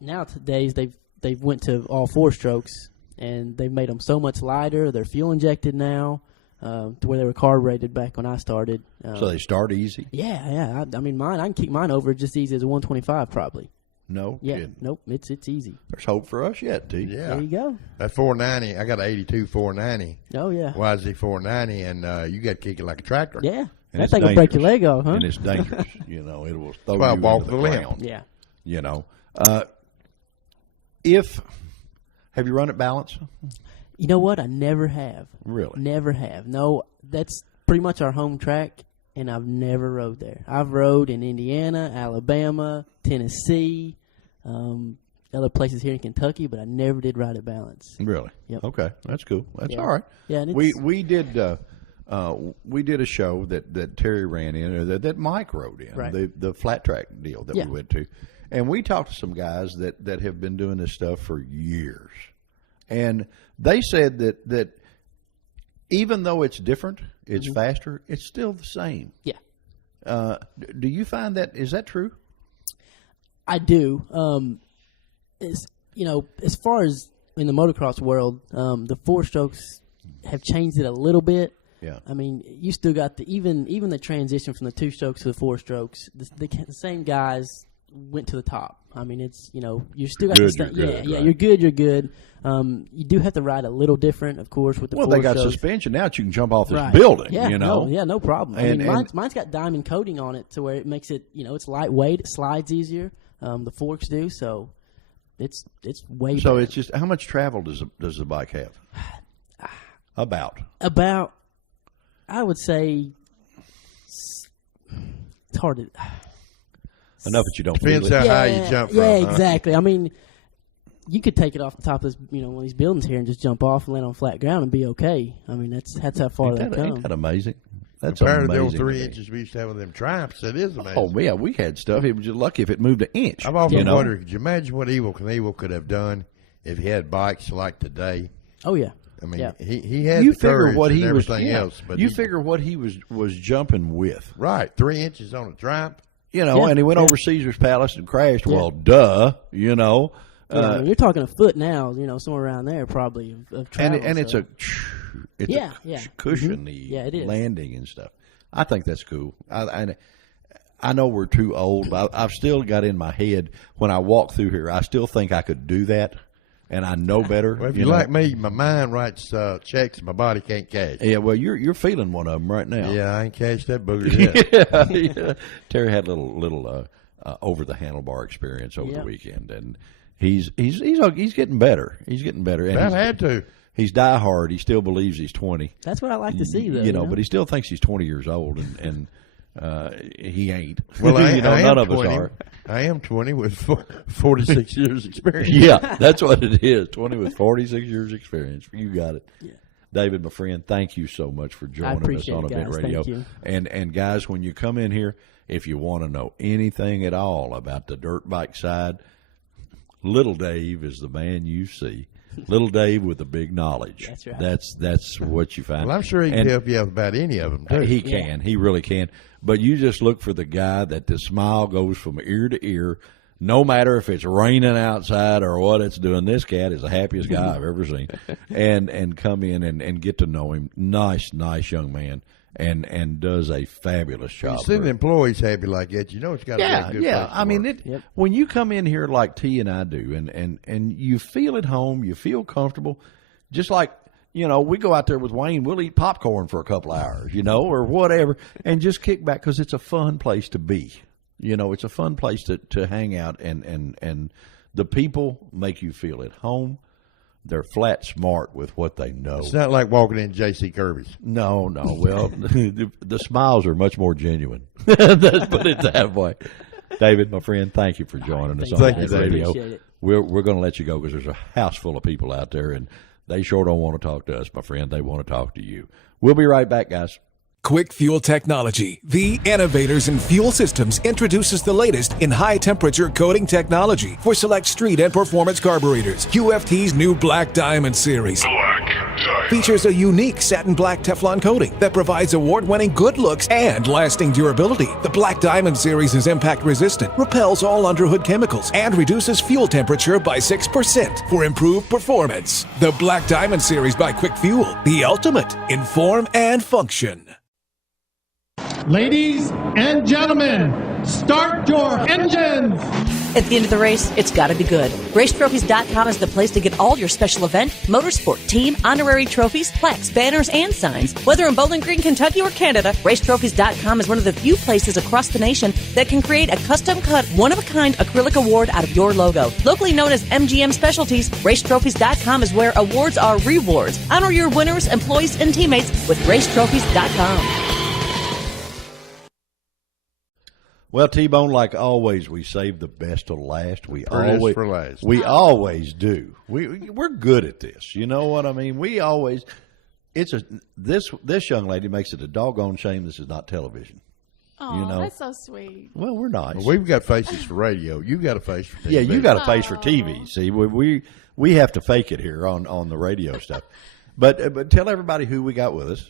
nowadays they've went to all four strokes, and they've made them so much lighter. They're fuel injected now, to where they were carbureted back when I started. So they start easy? Yeah. I mean, I can kick mine over just easy as a 125 probably. No kidding. Nope, it's easy. There's hope for us yet, T. Yeah. There you go. That 490, I got an 82 490. Oh, yeah. YZ 490, and you got to kick it like a tractor. Yeah. And That it's thing will break your leg off, huh? And it's dangerous. You know, it will throw Well, you walk into the the limb. ground. Yeah. You know. Have you run at Balance? You know what? I never have. Really? Never have. No, that's pretty much our home track, and I've never rode there. I've rode in Indiana, Alabama, Tennessee, other places here in Kentucky, but I never did ride at Balance. Really? Yep. Okay, that's cool. That's Yeah. all right. Yeah, and we did a show that Terry ran in, or that Mike rode in, Right. the flat track deal that Yeah. we went to, and we talked to some guys that have been doing this stuff for years, and they said that even though it's different, it's faster, it's still the same. Yeah. Do you find that, is that true? I do. As far as in the motocross world, the four strokes have changed it a little bit. Yeah. I mean, you still got even the transition from the two strokes to the four strokes. The same guys went to the top. I mean, it's you still got Good, the you're same. good, Yeah, right. you're good. You're good. You do have to ride a little different, of course, with the Well, four they got strokes. suspension now that you can jump off this Right. building. Yeah, you know. no problem. I And- mean, and- mine's got diamond coating on it to where it makes it, it's lightweight, it slides easier. The forks do, so it's way So better. it's just, how much travel does the bike have? About. I would say it's hard to. Enough that you don't Depends feel it. how high you jump from. Yeah, huh? exactly. I mean, you could take it off the top of this, one of these buildings here and just jump off and land on flat ground and be okay. I mean, that's how far Ain't they ain't come. that amazing? That's Compared to the amazing. old 3 to me. inches we used to have with them Triumphs, it is amazing. Oh, yeah, we had stuff. It was just lucky if it moved an inch. I've often you know? wondered, could you imagine what Evil Knievel could have done if he had bikes like today? Oh yeah. I mean, Yeah. he had You the figure courage what and he was. everything Yeah. else, but you he- figure what he was jumping with. right 3 inches on a Triumph. Yeah, Yeah, and he went yeah. over Caesar's Palace and crashed. Yeah. Well, duh. Yeah, I mean, you're talking a foot now, somewhere around there probably of travel. and it's so. it's Yeah, a yeah. cushiony Yeah, it is. landing and stuff. I think that's cool. I know we're too old, but I've still got in my head when I walk through here, I still think I could do that, and I know better. Well, if you you're know? like me, my mind writes checks and my body can't cash. Yeah, well, you're feeling one of them right now. Yeah, I ain't cashed that booger yet. Yeah. Terry had a little over the handlebar experience over Yep. the weekend, and he's getting better. He's getting better. And That had to. He's die hard. He still believes he's 20. That's what I like to see, though. You know, but he still thinks he's 20 years old, and he ain't. Well, I none of 20. us are. I am 20 with 46 years experience. Yeah, that's what it is. 20 with 46 years experience. You got it. Yeah. David, my friend, thank you so much for joining us on Event Radio. Thank you. And guys, when you come in here, if you want to know anything at all about the dirt bike side, Little Dave is the man you see. Little Dave with the big knowledge. That's right. That's what you find. Well, I'm sure he can help you out about any of them, too. He can. He really can. But you just look for the guy that the smile goes from ear to ear, no matter if it's raining outside or what it's doing. This cat is the happiest guy I've ever seen. And come in and get to know him. Nice young man. And does a fabulous job. You see the employees happy like that, you know it's got to be a good place to I mean, work. when you come in here like T and I do, and you feel at home, you feel comfortable, just like, you know, we go out there with Wayne, we'll eat popcorn for a couple hours, you know, or whatever, and just kick back because it's a fun place to be. You know, it's a fun place to hang out, and the people make you feel at home. They're flat smart with what they know. It's not like walking in J.C. Kirby's. No. Well, the smiles are much more genuine. Let's put it that way. David, my friend, thank you for joining us on Thank you, radio. Appreciate it. We're going to let you go because there's a house full of people out there, and they sure don't want to talk to us, my friend. They want to talk to you. We'll be right back, guys. Quick Fuel Technology, the innovators in fuel systems, introduces the latest in high-temperature coating technology for select street and performance carburetors. QFT's new Black Diamond series features a unique satin black Teflon coating that provides award-winning good looks and lasting durability. The Black Diamond series is impact-resistant, repels all underhood chemicals, and reduces fuel temperature by 6% for improved performance. The Black Diamond series by Quick Fuel, the ultimate in form and function. Ladies and gentlemen, start your engines! At the end of the race, it's got to be good. RaceTrophies.com is the place to get all your special event, motorsport, team, honorary trophies, plaques, banners, and signs. Whether in Bowling Green, Kentucky, or Canada, RaceTrophies.com is one of the few places across the nation that can create a custom-cut, one-of-a-kind acrylic award out of your logo. Locally known as MGM Specialties, RaceTrophies.com is where awards are rewards. Honor your winners, employees, and teammates with RaceTrophies.com. Well, T-Bone, like always, we save the best to last. We Prettiest for last. We always do. We're good at this. You know what I mean? We always. This young lady makes it a doggone shame this is not television. Oh, you know? that's so sweet. Well, we're nice. Well, we've got faces for radio. You got a face for TV. Yeah, you got a face for TV. See, we have to fake it here on the radio stuff. But tell everybody who we got with us.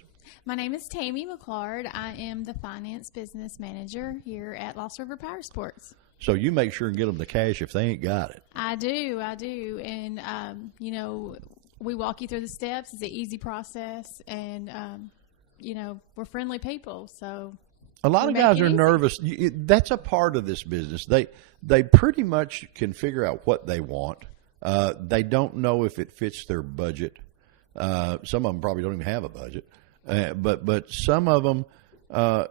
My name is Tammy McClard. I am the finance business manager here at Lost River Powersports. So you make sure and get them the cash if they ain't got it. I do. And, you know, we walk you through the steps. It's an easy process. And, you know, we're friendly people. So a lot of guys are nervous. That's a part of this business. They pretty much can figure out what they want. They don't know if it fits their budget. Some of them probably don't even have a budget. But some of them,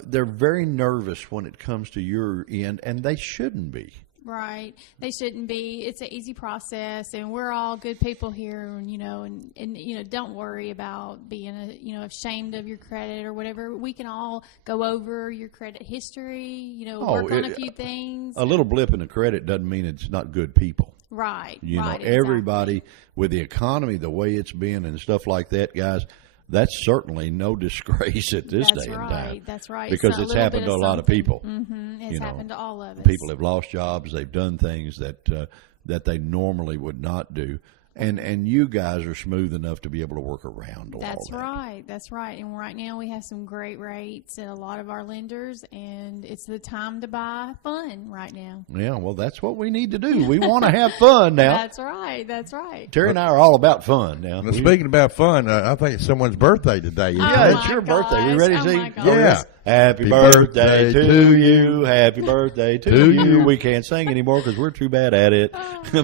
they're very nervous when it comes to your end, and they shouldn't be. Right. They shouldn't be. It's an easy process, and we're all good people here, and you know, don't worry about being ashamed of your credit or whatever. We can all go over your credit history, work on a few things. A little blip in the credit doesn't mean it's not good people. Right. You know, exactly. everybody with the economy the way it's been and stuff like that, guys. That's certainly no disgrace at this day and time. That's right. Because it's happened to a lot of people. Mm-hmm. It's happened to all of us. People have lost jobs. They've done things that they normally would not do. And you guys are smooth enough to be able to work around all that. That's right. And right now we have some great rates at a lot of our lenders, and it's the time to buy fun right now. Yeah, well, that's what we need to do. We want to have fun now. That's right. Terry and I are all about fun now. Well, speaking about fun, I think it's someone's birthday today. Yeah, it's your birthday. We ready to see? Yeah. Happy birthday to you. Happy birthday to you. We can't sing anymore because we're too bad at it.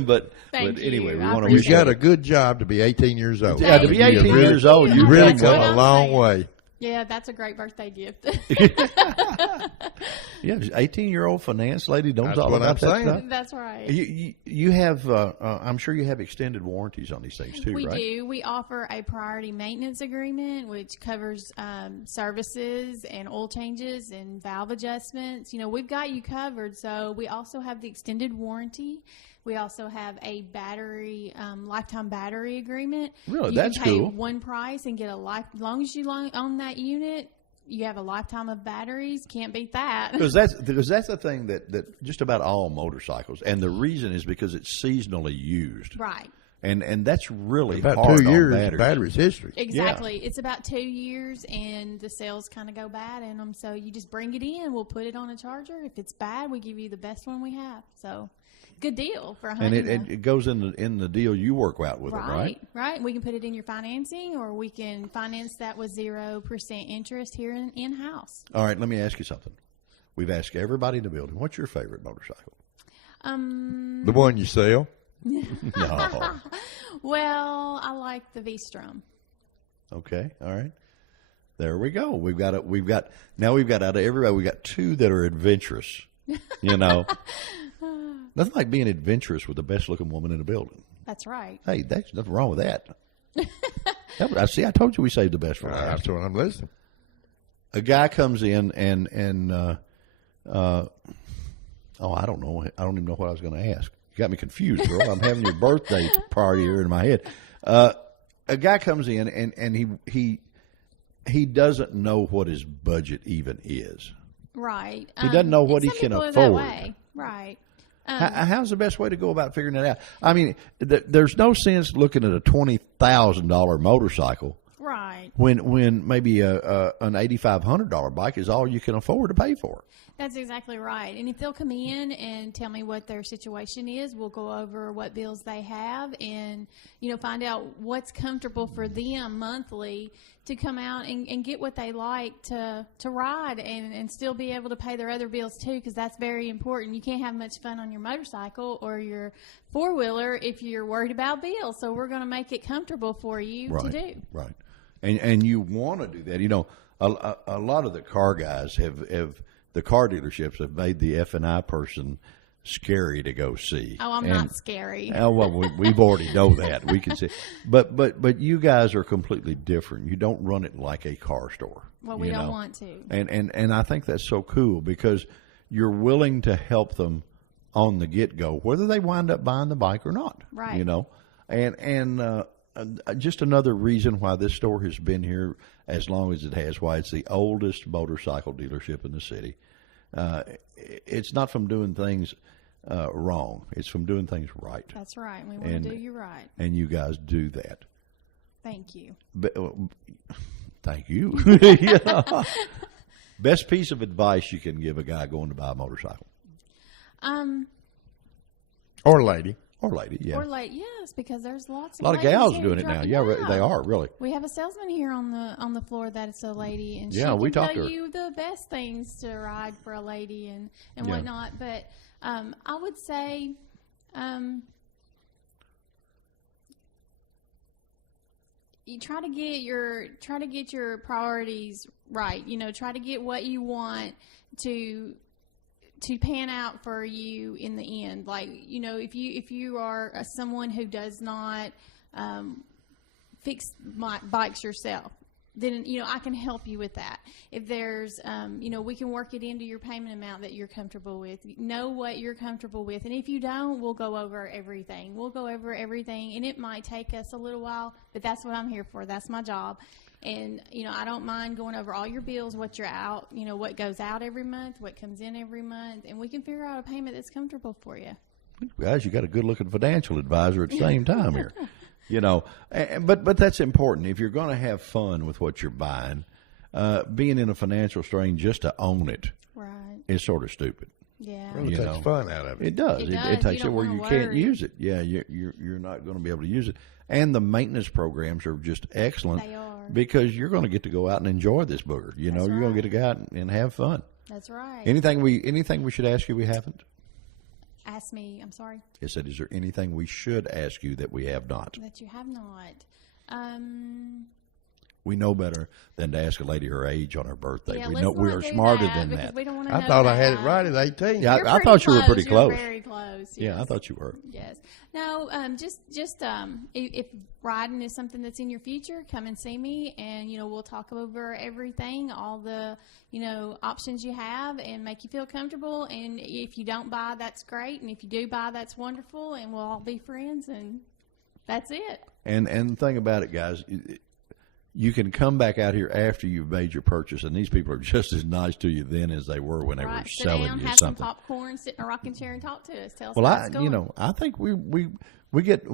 but anyway, we want to wish you got a good job to be 18 years old. Yeah, to be 18 years old, you really come a long way. Yeah, that's a great birthday gift. Yeah, 18-year-old finance lady knows That's all what about I'm that saying. stuff. That's right. You have, I'm sure you have extended warranties on these things too, We right? do. We offer a priority maintenance agreement, which covers services and oil changes and valve adjustments. You know, we've got you covered. So we also have the extended warranty. We also have a battery, lifetime battery agreement. Really? You That's can pay cool. one price and get a life. As long as you own that unit, you have a lifetime of batteries. Can't beat that. Because that's the thing that just about all motorcycles, and the reason is because it's seasonally used, Right. and that's really About hard 2 years, on batteries. battery's history. Exactly. It's about 2 years, and the sales kind of go bad in them. So you just bring it in. We'll put it on a charger. If it's bad, we give you the best one we have. So good deal for And it goes in the deal you work out with them, right? Right. We can put it in your financing, or we can finance that with 0% interest here in house. All right, let me ask you something. We've asked everybody in the building, what's your favorite motorcycle? The one you sell? No. Well, I like the V-Strom. Okay, all right. There we go. We've got out of everybody, we got two that are adventurous. You know. Nothing like being adventurous with the best looking woman in the building. That's right. Hey, there's nothing wrong with that. I see. I told you we saved the best for last. That's what I'm listening. A guy comes in and I don't know. I don't even know what I was going to ask. You got me confused, girl. I'm having your birthday party here in my head. A guy comes in and he doesn't know what his budget even is. Right. He doesn't know what he can people are afford. that way. Right. How's the best way to go about figuring that out? I mean, there's no sense looking at a $20,000 motorcycle, right? When maybe an $8,500 bike is all you can afford to pay for. That's exactly right. And if they'll come in and tell me what their situation is, we'll go over what bills they have and, find out what's comfortable for them monthly to come out and get what they like to ride and still be able to pay their other bills too, because that's very important. You can't have much fun on your motorcycle or your four-wheeler if you're worried about bills. So we're going to make it comfortable for you to do. Right. And you want to do that. A lot of the car guys the car dealerships have made the F&I person scary to go see. Oh, I'm not scary. Well, we've already know that. We can see. But you guys are completely different. You don't run it like a car store. Well, we don't want to. And I think that's so cool because you're willing to help them on the get-go, whether they wind up buying the bike or not. Right. And just another reason why this store has been here as long as it has, why it's the oldest motorcycle dealership in the city. It's not from doing things wrong. It's from doing things right. That's right. We want to do you right. And you guys do that. Thank you. Thank you. Best piece of advice you can give a guy going to buy a motorcycle? Or lady. Yeah. Or yes, because there's lots of a lot of gals doing it now. Yeah, they are really. We have a salesman here on the floor that's a lady, and she we can talked to tell her. you the best things to ride for a lady and whatnot. But I would say, you try to get your priorities right. Try to get what you want to pan out for you in the end. Like, if you are someone who does not fix bikes yourself, then, I can help you with that. If there's, we can work it into your payment amount that you're comfortable with. Know what you're comfortable with. And if you don't, we'll go over everything. And it might take us a little while, but that's what I'm here for. That's my job. And, I don't mind going over all your bills, what you're out, what goes out every month, what comes in every month, and we can figure out a payment that's comfortable for you. Guys, you got a good-looking financial advisor at the same time here. But that's important. If you're going to have fun with what you're buying, being in a financial strain just to own it is sort of stupid. Yeah. Really takes fun out of it. It does. It takes it where you can't use it. Yeah, you're not going to be able to use it. And the maintenance programs are just excellent. They are. Because you're going to get to go out and enjoy this booger. You're going to get to go out and have fun. That's right. Anything we should ask you we haven't? Ask me. I'm sorry. I said, is there anything we should ask you that we have not? That you have not. we know better than to ask a lady her age on her birthday. Yeah, we let's know we not are do smarter that than because that. we don't want to I know thought I had it that. right at 18. Yeah, You're I thought you were pretty You're close. very close. Yeah, yes. I thought you were. Yes. No, if riding is something that's in your future, come and see me, and we'll talk over everything, all the options you have, and make you feel comfortable. And if you don't buy, that's great, and if you do buy, that's wonderful, and we'll all be friends, and that's it. And the thing about it, guys, you can come back out here after you've made your purchase, and these people are just as nice to you then as they were when they were Sit selling down, you have something. some popcorn, sit in a rocking chair, and talk to us. Tell us Well, how it's going. I think we get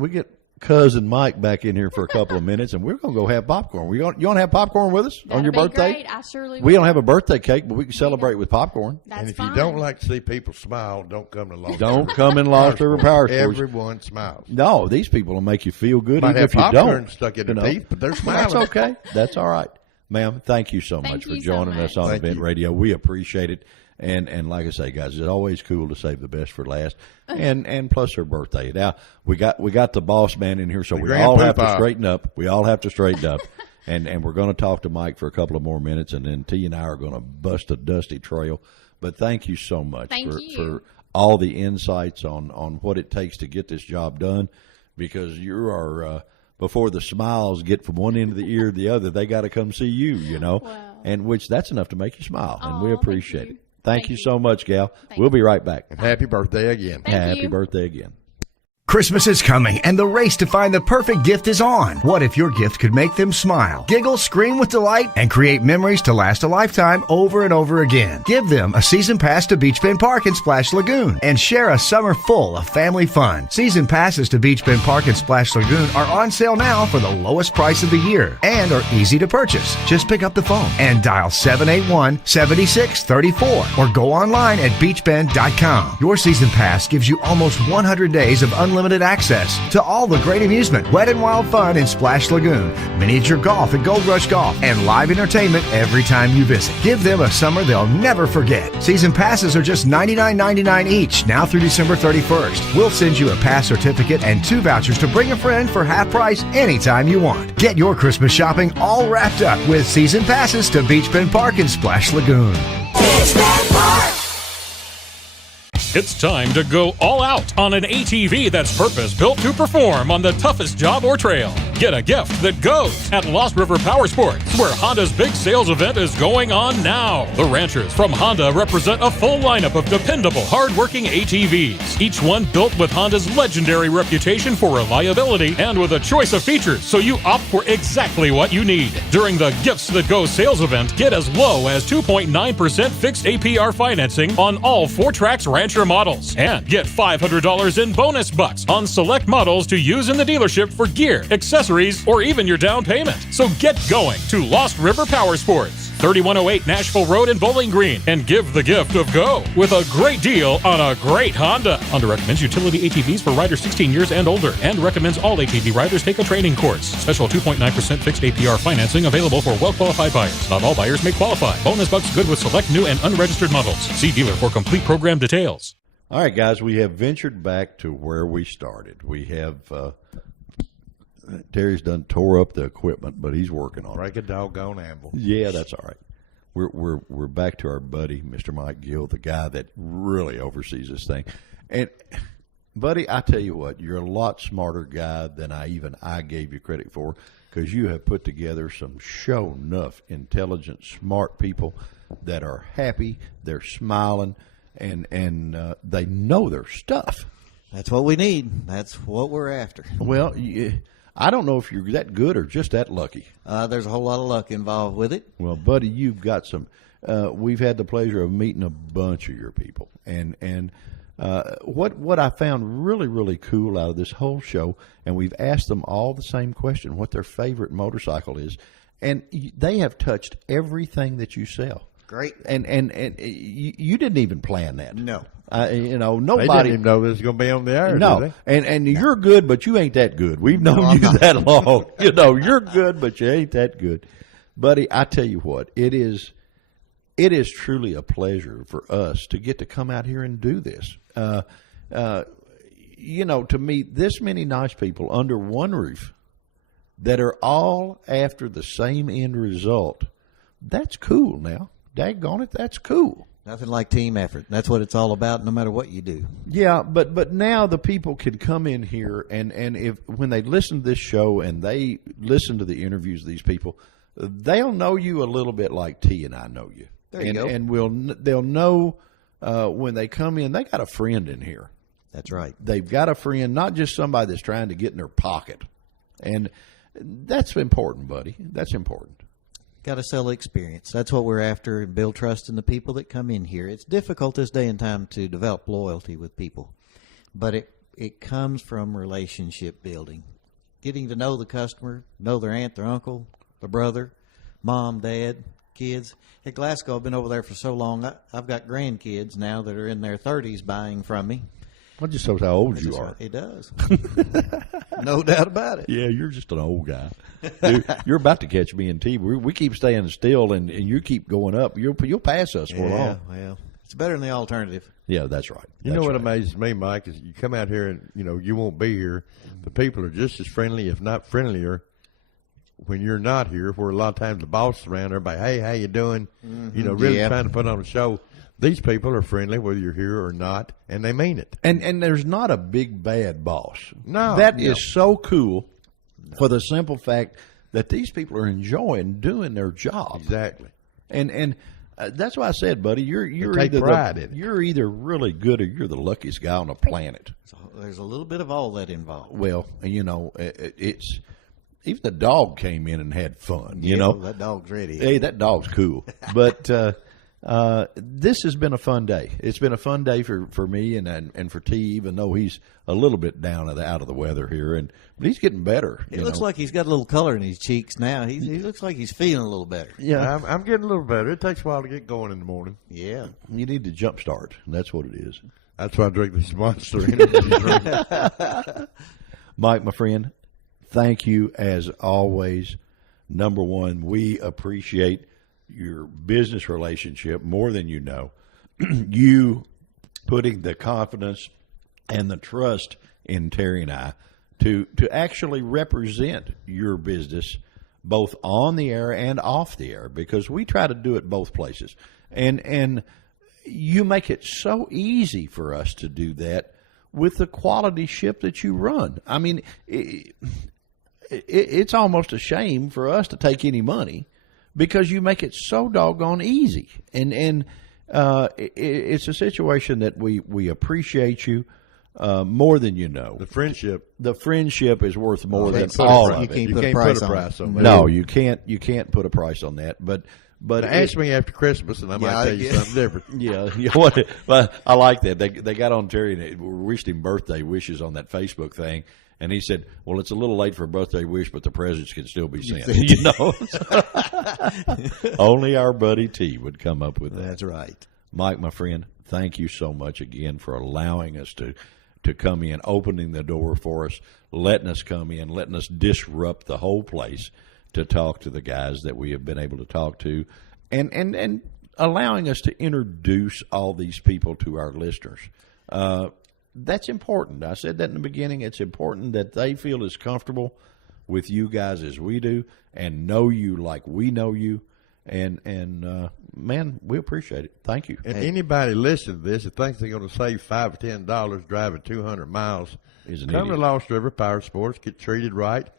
cousin Mike back in here for a couple of minutes, and we're gonna go have popcorn. You want to have popcorn with us on your That'd be birthday? great. I surely We will. don't have a birthday cake, but we can celebrate with popcorn. That's And if fine. you don't like to see people smile, don't come to Lost Don't River come in Lost River Power Sports. Everyone smiles. No, these people will make you feel good Might even have if you popcorn don't. stuck in their teeth, but they're That's smiling. okay. That's all right. Ma'am, thank you so Thank much for you so joining us much. on Thank Event you. Radio. We appreciate it. And like I say, guys, it's always cool to save the best for last. And plus her birthday. Now we got the boss man in here, so The we grand all have to poobah. straighten up. We all have to straighten up. And we're going to talk to Mike for a couple of more minutes, and then T and I are going to bust a dusty trail. But thank you so much Thank you. for all the insights on what it takes to get this job done, because you are before the smiles get from one end of the ear to the other, they got to come see you, Wow. and which that's enough to make you smile, and we Aw, appreciate thank it. you. Thank you so much, gal. We'll be right back. And happy birthday again. Thank Happy you. birthday again. Christmas is coming and the race to find the perfect gift is on. What if your gift could make them smile, giggle, scream with delight, and create memories to last a lifetime over and over again? Give them a season pass to Beach Bend Park and Splash Lagoon and share a summer full of family fun. Season passes to Beach Bend Park and Splash Lagoon are on sale now for the lowest price of the year and are easy to purchase. Just pick up the phone and dial 781-7634 or go online at beachbend.com. Your season pass gives you almost 100 days of unlimited access to all the great amusement, wet and wild fun in Splash Lagoon, miniature golf at Gold Rush Golf, and live entertainment every time you visit. Give them a summer they'll never forget. Season passes are just $99.99 each, now through December 31st. We'll send you a pass certificate and 2 vouchers to bring a friend for half price anytime you want. Get your Christmas shopping all wrapped up with season passes to Beach Bend Park and Splash Lagoon. Beach Bend Park. It's time to go all out on an ATV that's purpose-built to perform on the toughest job or trail. Get a gift that goes at Lost River Powersports, where Honda's big sales event is going on now. The ranchers from Honda represent a full lineup of dependable, hard-working ATVs, each one built with Honda's legendary reputation for reliability and with a choice of features, so you opt for exactly what you need. During the Gifts That Go sales event, get as low as 2.9% fixed APR financing on all 4Trax Rancher models, and get $500 in bonus bucks on select models to use in the dealership for gear, accessories, or even your down payment. So get going to Lost River Powersports, 3108 Nashville Road in Bowling Green, and give the gift of go with a great deal on a great Honda. Honda recommends utility ATVs for riders 16 years and older, and recommends all ATV riders take a training course. Special 2.9% fixed APR financing available for well-qualified buyers. Not all buyers may qualify. Bonus bucks good with select new and unregistered models. See dealer for complete program details. All right, guys, we have ventured back to where we started. We have Terry's done tore up the equipment, but he's working on it. Break a doggone anvil. Yeah, that's all right. We're back to our buddy, Mr. Mike Gill, the guy that really oversees this thing. And buddy, I tell you what, you're a lot smarter guy than I gave you credit for, because you have put together some show enough intelligent, smart people that are happy, they're smiling, and they know their stuff. That's what we need. That's what we're after. Well, I don't know if you're that good or just that lucky. There's a whole lot of luck involved with it. Well, buddy, you've got some. We've had the pleasure of meeting a bunch of your people, and what I found really, really cool out of this whole show, and we've asked them all the same question: what their favorite motorcycle is, and they have touched everything that you sell. Great. And you didn't even plan that. No. Nobody. They didn't even know this was going to be on the air. No, did they? and you're good, but you ain't that good. We've known you that long. You're good, but you ain't that good, buddy. I tell you what, it is truly a pleasure for us to get to come out here and do this. To meet this many nice people under one roof that are all after the same end result. That's cool now. Daggone it, that's cool. Nothing like team effort. That's what it's all about, no matter what you do. Yeah, but now the people can come in here and if when they listen to this show and they listen to the interviews of these people, they'll know you a little bit like T and I know you. There you go. And they'll know when they come in, they got a friend in here. That's right. They've got a friend, not just somebody that's trying to get in their pocket. And that's important, buddy. That's important. Got to sell the experience. That's what we're after, and build trust in the people that come in here. It's difficult this day and time to develop loyalty with people, but it comes from relationship building, getting to know the customer, know their aunt, their uncle, their brother, mom, dad, kids. At Glasgow, I've been over there for so long, I've got grandkids now that are in their 30s buying from me. Well, just shows how old you are. It does. No doubt about it. Yeah, you're just an old guy. Dude, you're about to catch me in T. We keep staying still, and you keep going up. You'll pass us for long. Well, it's better than the alternative. Yeah, that's right. You know what amazes me, Mike, is you come out here and, you won't be here. The people are just as friendly, if not friendlier, when you're not here, where a lot of times the boss is around, everybody, hey, how you doing? Really trying to put on a show. These people are friendly, whether you're here or not, and they mean it. And there's not a big bad boss. No. That is so cool for the simple fact that these people are enjoying doing their job. Exactly. And that's why I said, buddy, you're take either pride in it. You're either really good or you're the luckiest guy on the planet. So there's a little bit of all that involved. Well, it's even the dog came in and had fun. That dog's ready. Hey, that dog's cool. But this has been a fun day. It's been a fun day for me and for T, even though he's a little bit down out of the weather here, but he's getting better. It looks like he's got a little color in his cheeks now. He looks like he's feeling a little better. Yeah, I'm getting a little better. It takes a while to get going in the morning. Yeah, you need to jump start. That's what it is. That's why I drink this Monster energy drink. Mike, my friend, thank you as always. Number one, we appreciate your business relationship more than you know. You putting the confidence and the trust in Terry and I to actually represent your business both on the air and off the air, because we try to do it both places. And you make it so easy for us to do that with the quality ship that you run. I mean, it's almost a shame for us to take any money, because you make it so doggone easy. And it's a situation that we appreciate you more than you know. The friendship is worth more than all of it. You can't put a price on it. No, you can't put a price on that. But ask me after Christmas, and I might tell you something different. Yeah, well, I like that. They got on Terry and wished him birthday wishes on that Facebook thing. And he said, well, it's a little late for a birthday wish, but the presents can still be sent. Only our buddy T would come up with that. That's right. Mike, my friend, thank you so much again for allowing us to come in, opening the door for us, letting us come in, letting us disrupt the whole place to talk to the guys that we have been able to talk to, and allowing us to introduce all these people to our listeners. That's important. I said that in the beginning. It's important that they feel as comfortable with you guys as we do and know you like we know you. And man, we appreciate it. Thank you. And anybody listening to this that thinks they're going to save $5 or $10 driving 200 miles, come to Lost River Powersports, get treated right.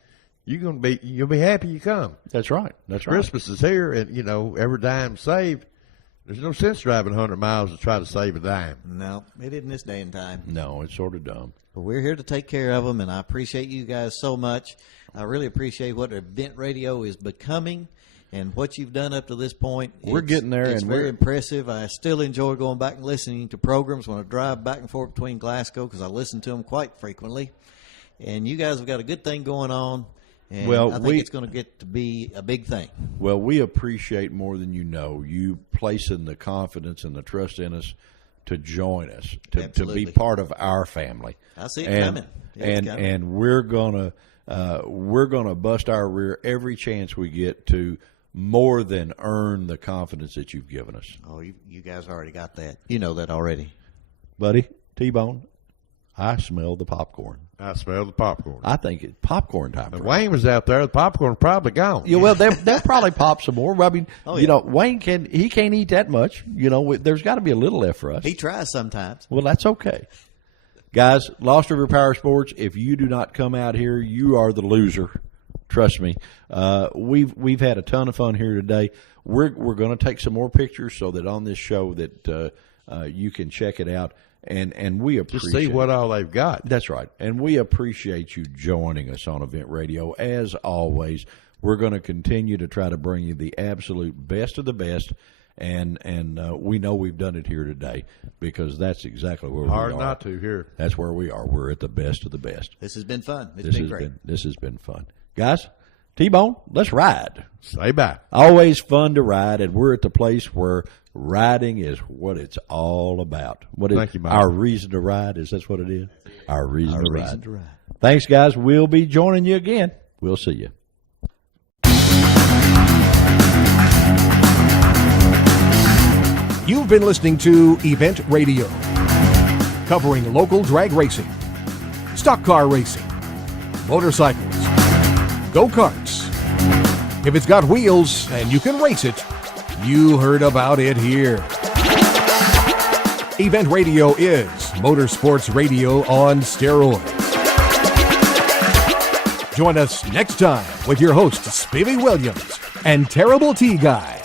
You'll be happy you come. That's right. That's right. Christmas is here, and every dime saved. There's no sense driving 100 miles to try to save a dime. No, it isn't this day and time. No, it's sort of dumb. But we're here to take care of them, and I appreciate you guys so much. I really appreciate what event radio is becoming and what you've done up to this point. We're getting there. It's and very we're impressive. I still enjoy going back and listening to programs when I drive back and forth between Glasgow, because I listen to them quite frequently. And you guys have got a good thing going on. And I think it's going to get to be a big thing. Well, we appreciate more than you know you placing the confidence and the trust in us to join us, to be part of our family. I see it coming. And we're gonna bust our rear every chance we get to more than earn the confidence that you've given us. Oh, you guys already got that. You know that already. Buddy, T-Bone, I smell the popcorn. I smell the popcorn. I think it's popcorn time. If Wayne was out there, the popcorn's probably gone. Yeah, well, they'll probably pop some more. I mean, Oh, you yeah. know, Wayne can't eat that much. You know, there's got to be a little left for us. He tries sometimes. Well, that's okay. Guys, Lost River Powersports, if you do not come out here, you are the loser. Trust me. We've had a ton of fun here today. We're going to take some more pictures so that on this show that you can check it out. And we appreciate Just see what all they've got. That's right. And we appreciate you joining us on Event Radio. As always, we're going to continue to try to bring you the absolute best of the best. And we know we've done it here today because that's exactly where we are. Hard not to here. That's where we are. We're at the best of the best. This has been fun. It's been great. This has been fun. Guys, T-Bone, let's ride. Stay back. Always fun to ride, and we're at the place where riding is what it's all about. Thank you, Mike. Our reason to ride, is that what it is? Our reason to ride. to ride. Thanks, guys. We'll be joining you again. We'll see you. You've been listening to Event Radio, covering local drag racing, stock car racing, motorcycles, go-karts. If it's got wheels and you can race it, you heard about it here. Event Radio is motorsports radio on steroids. Join us next time with your hosts, Spivey Williams and Terrible T Guy.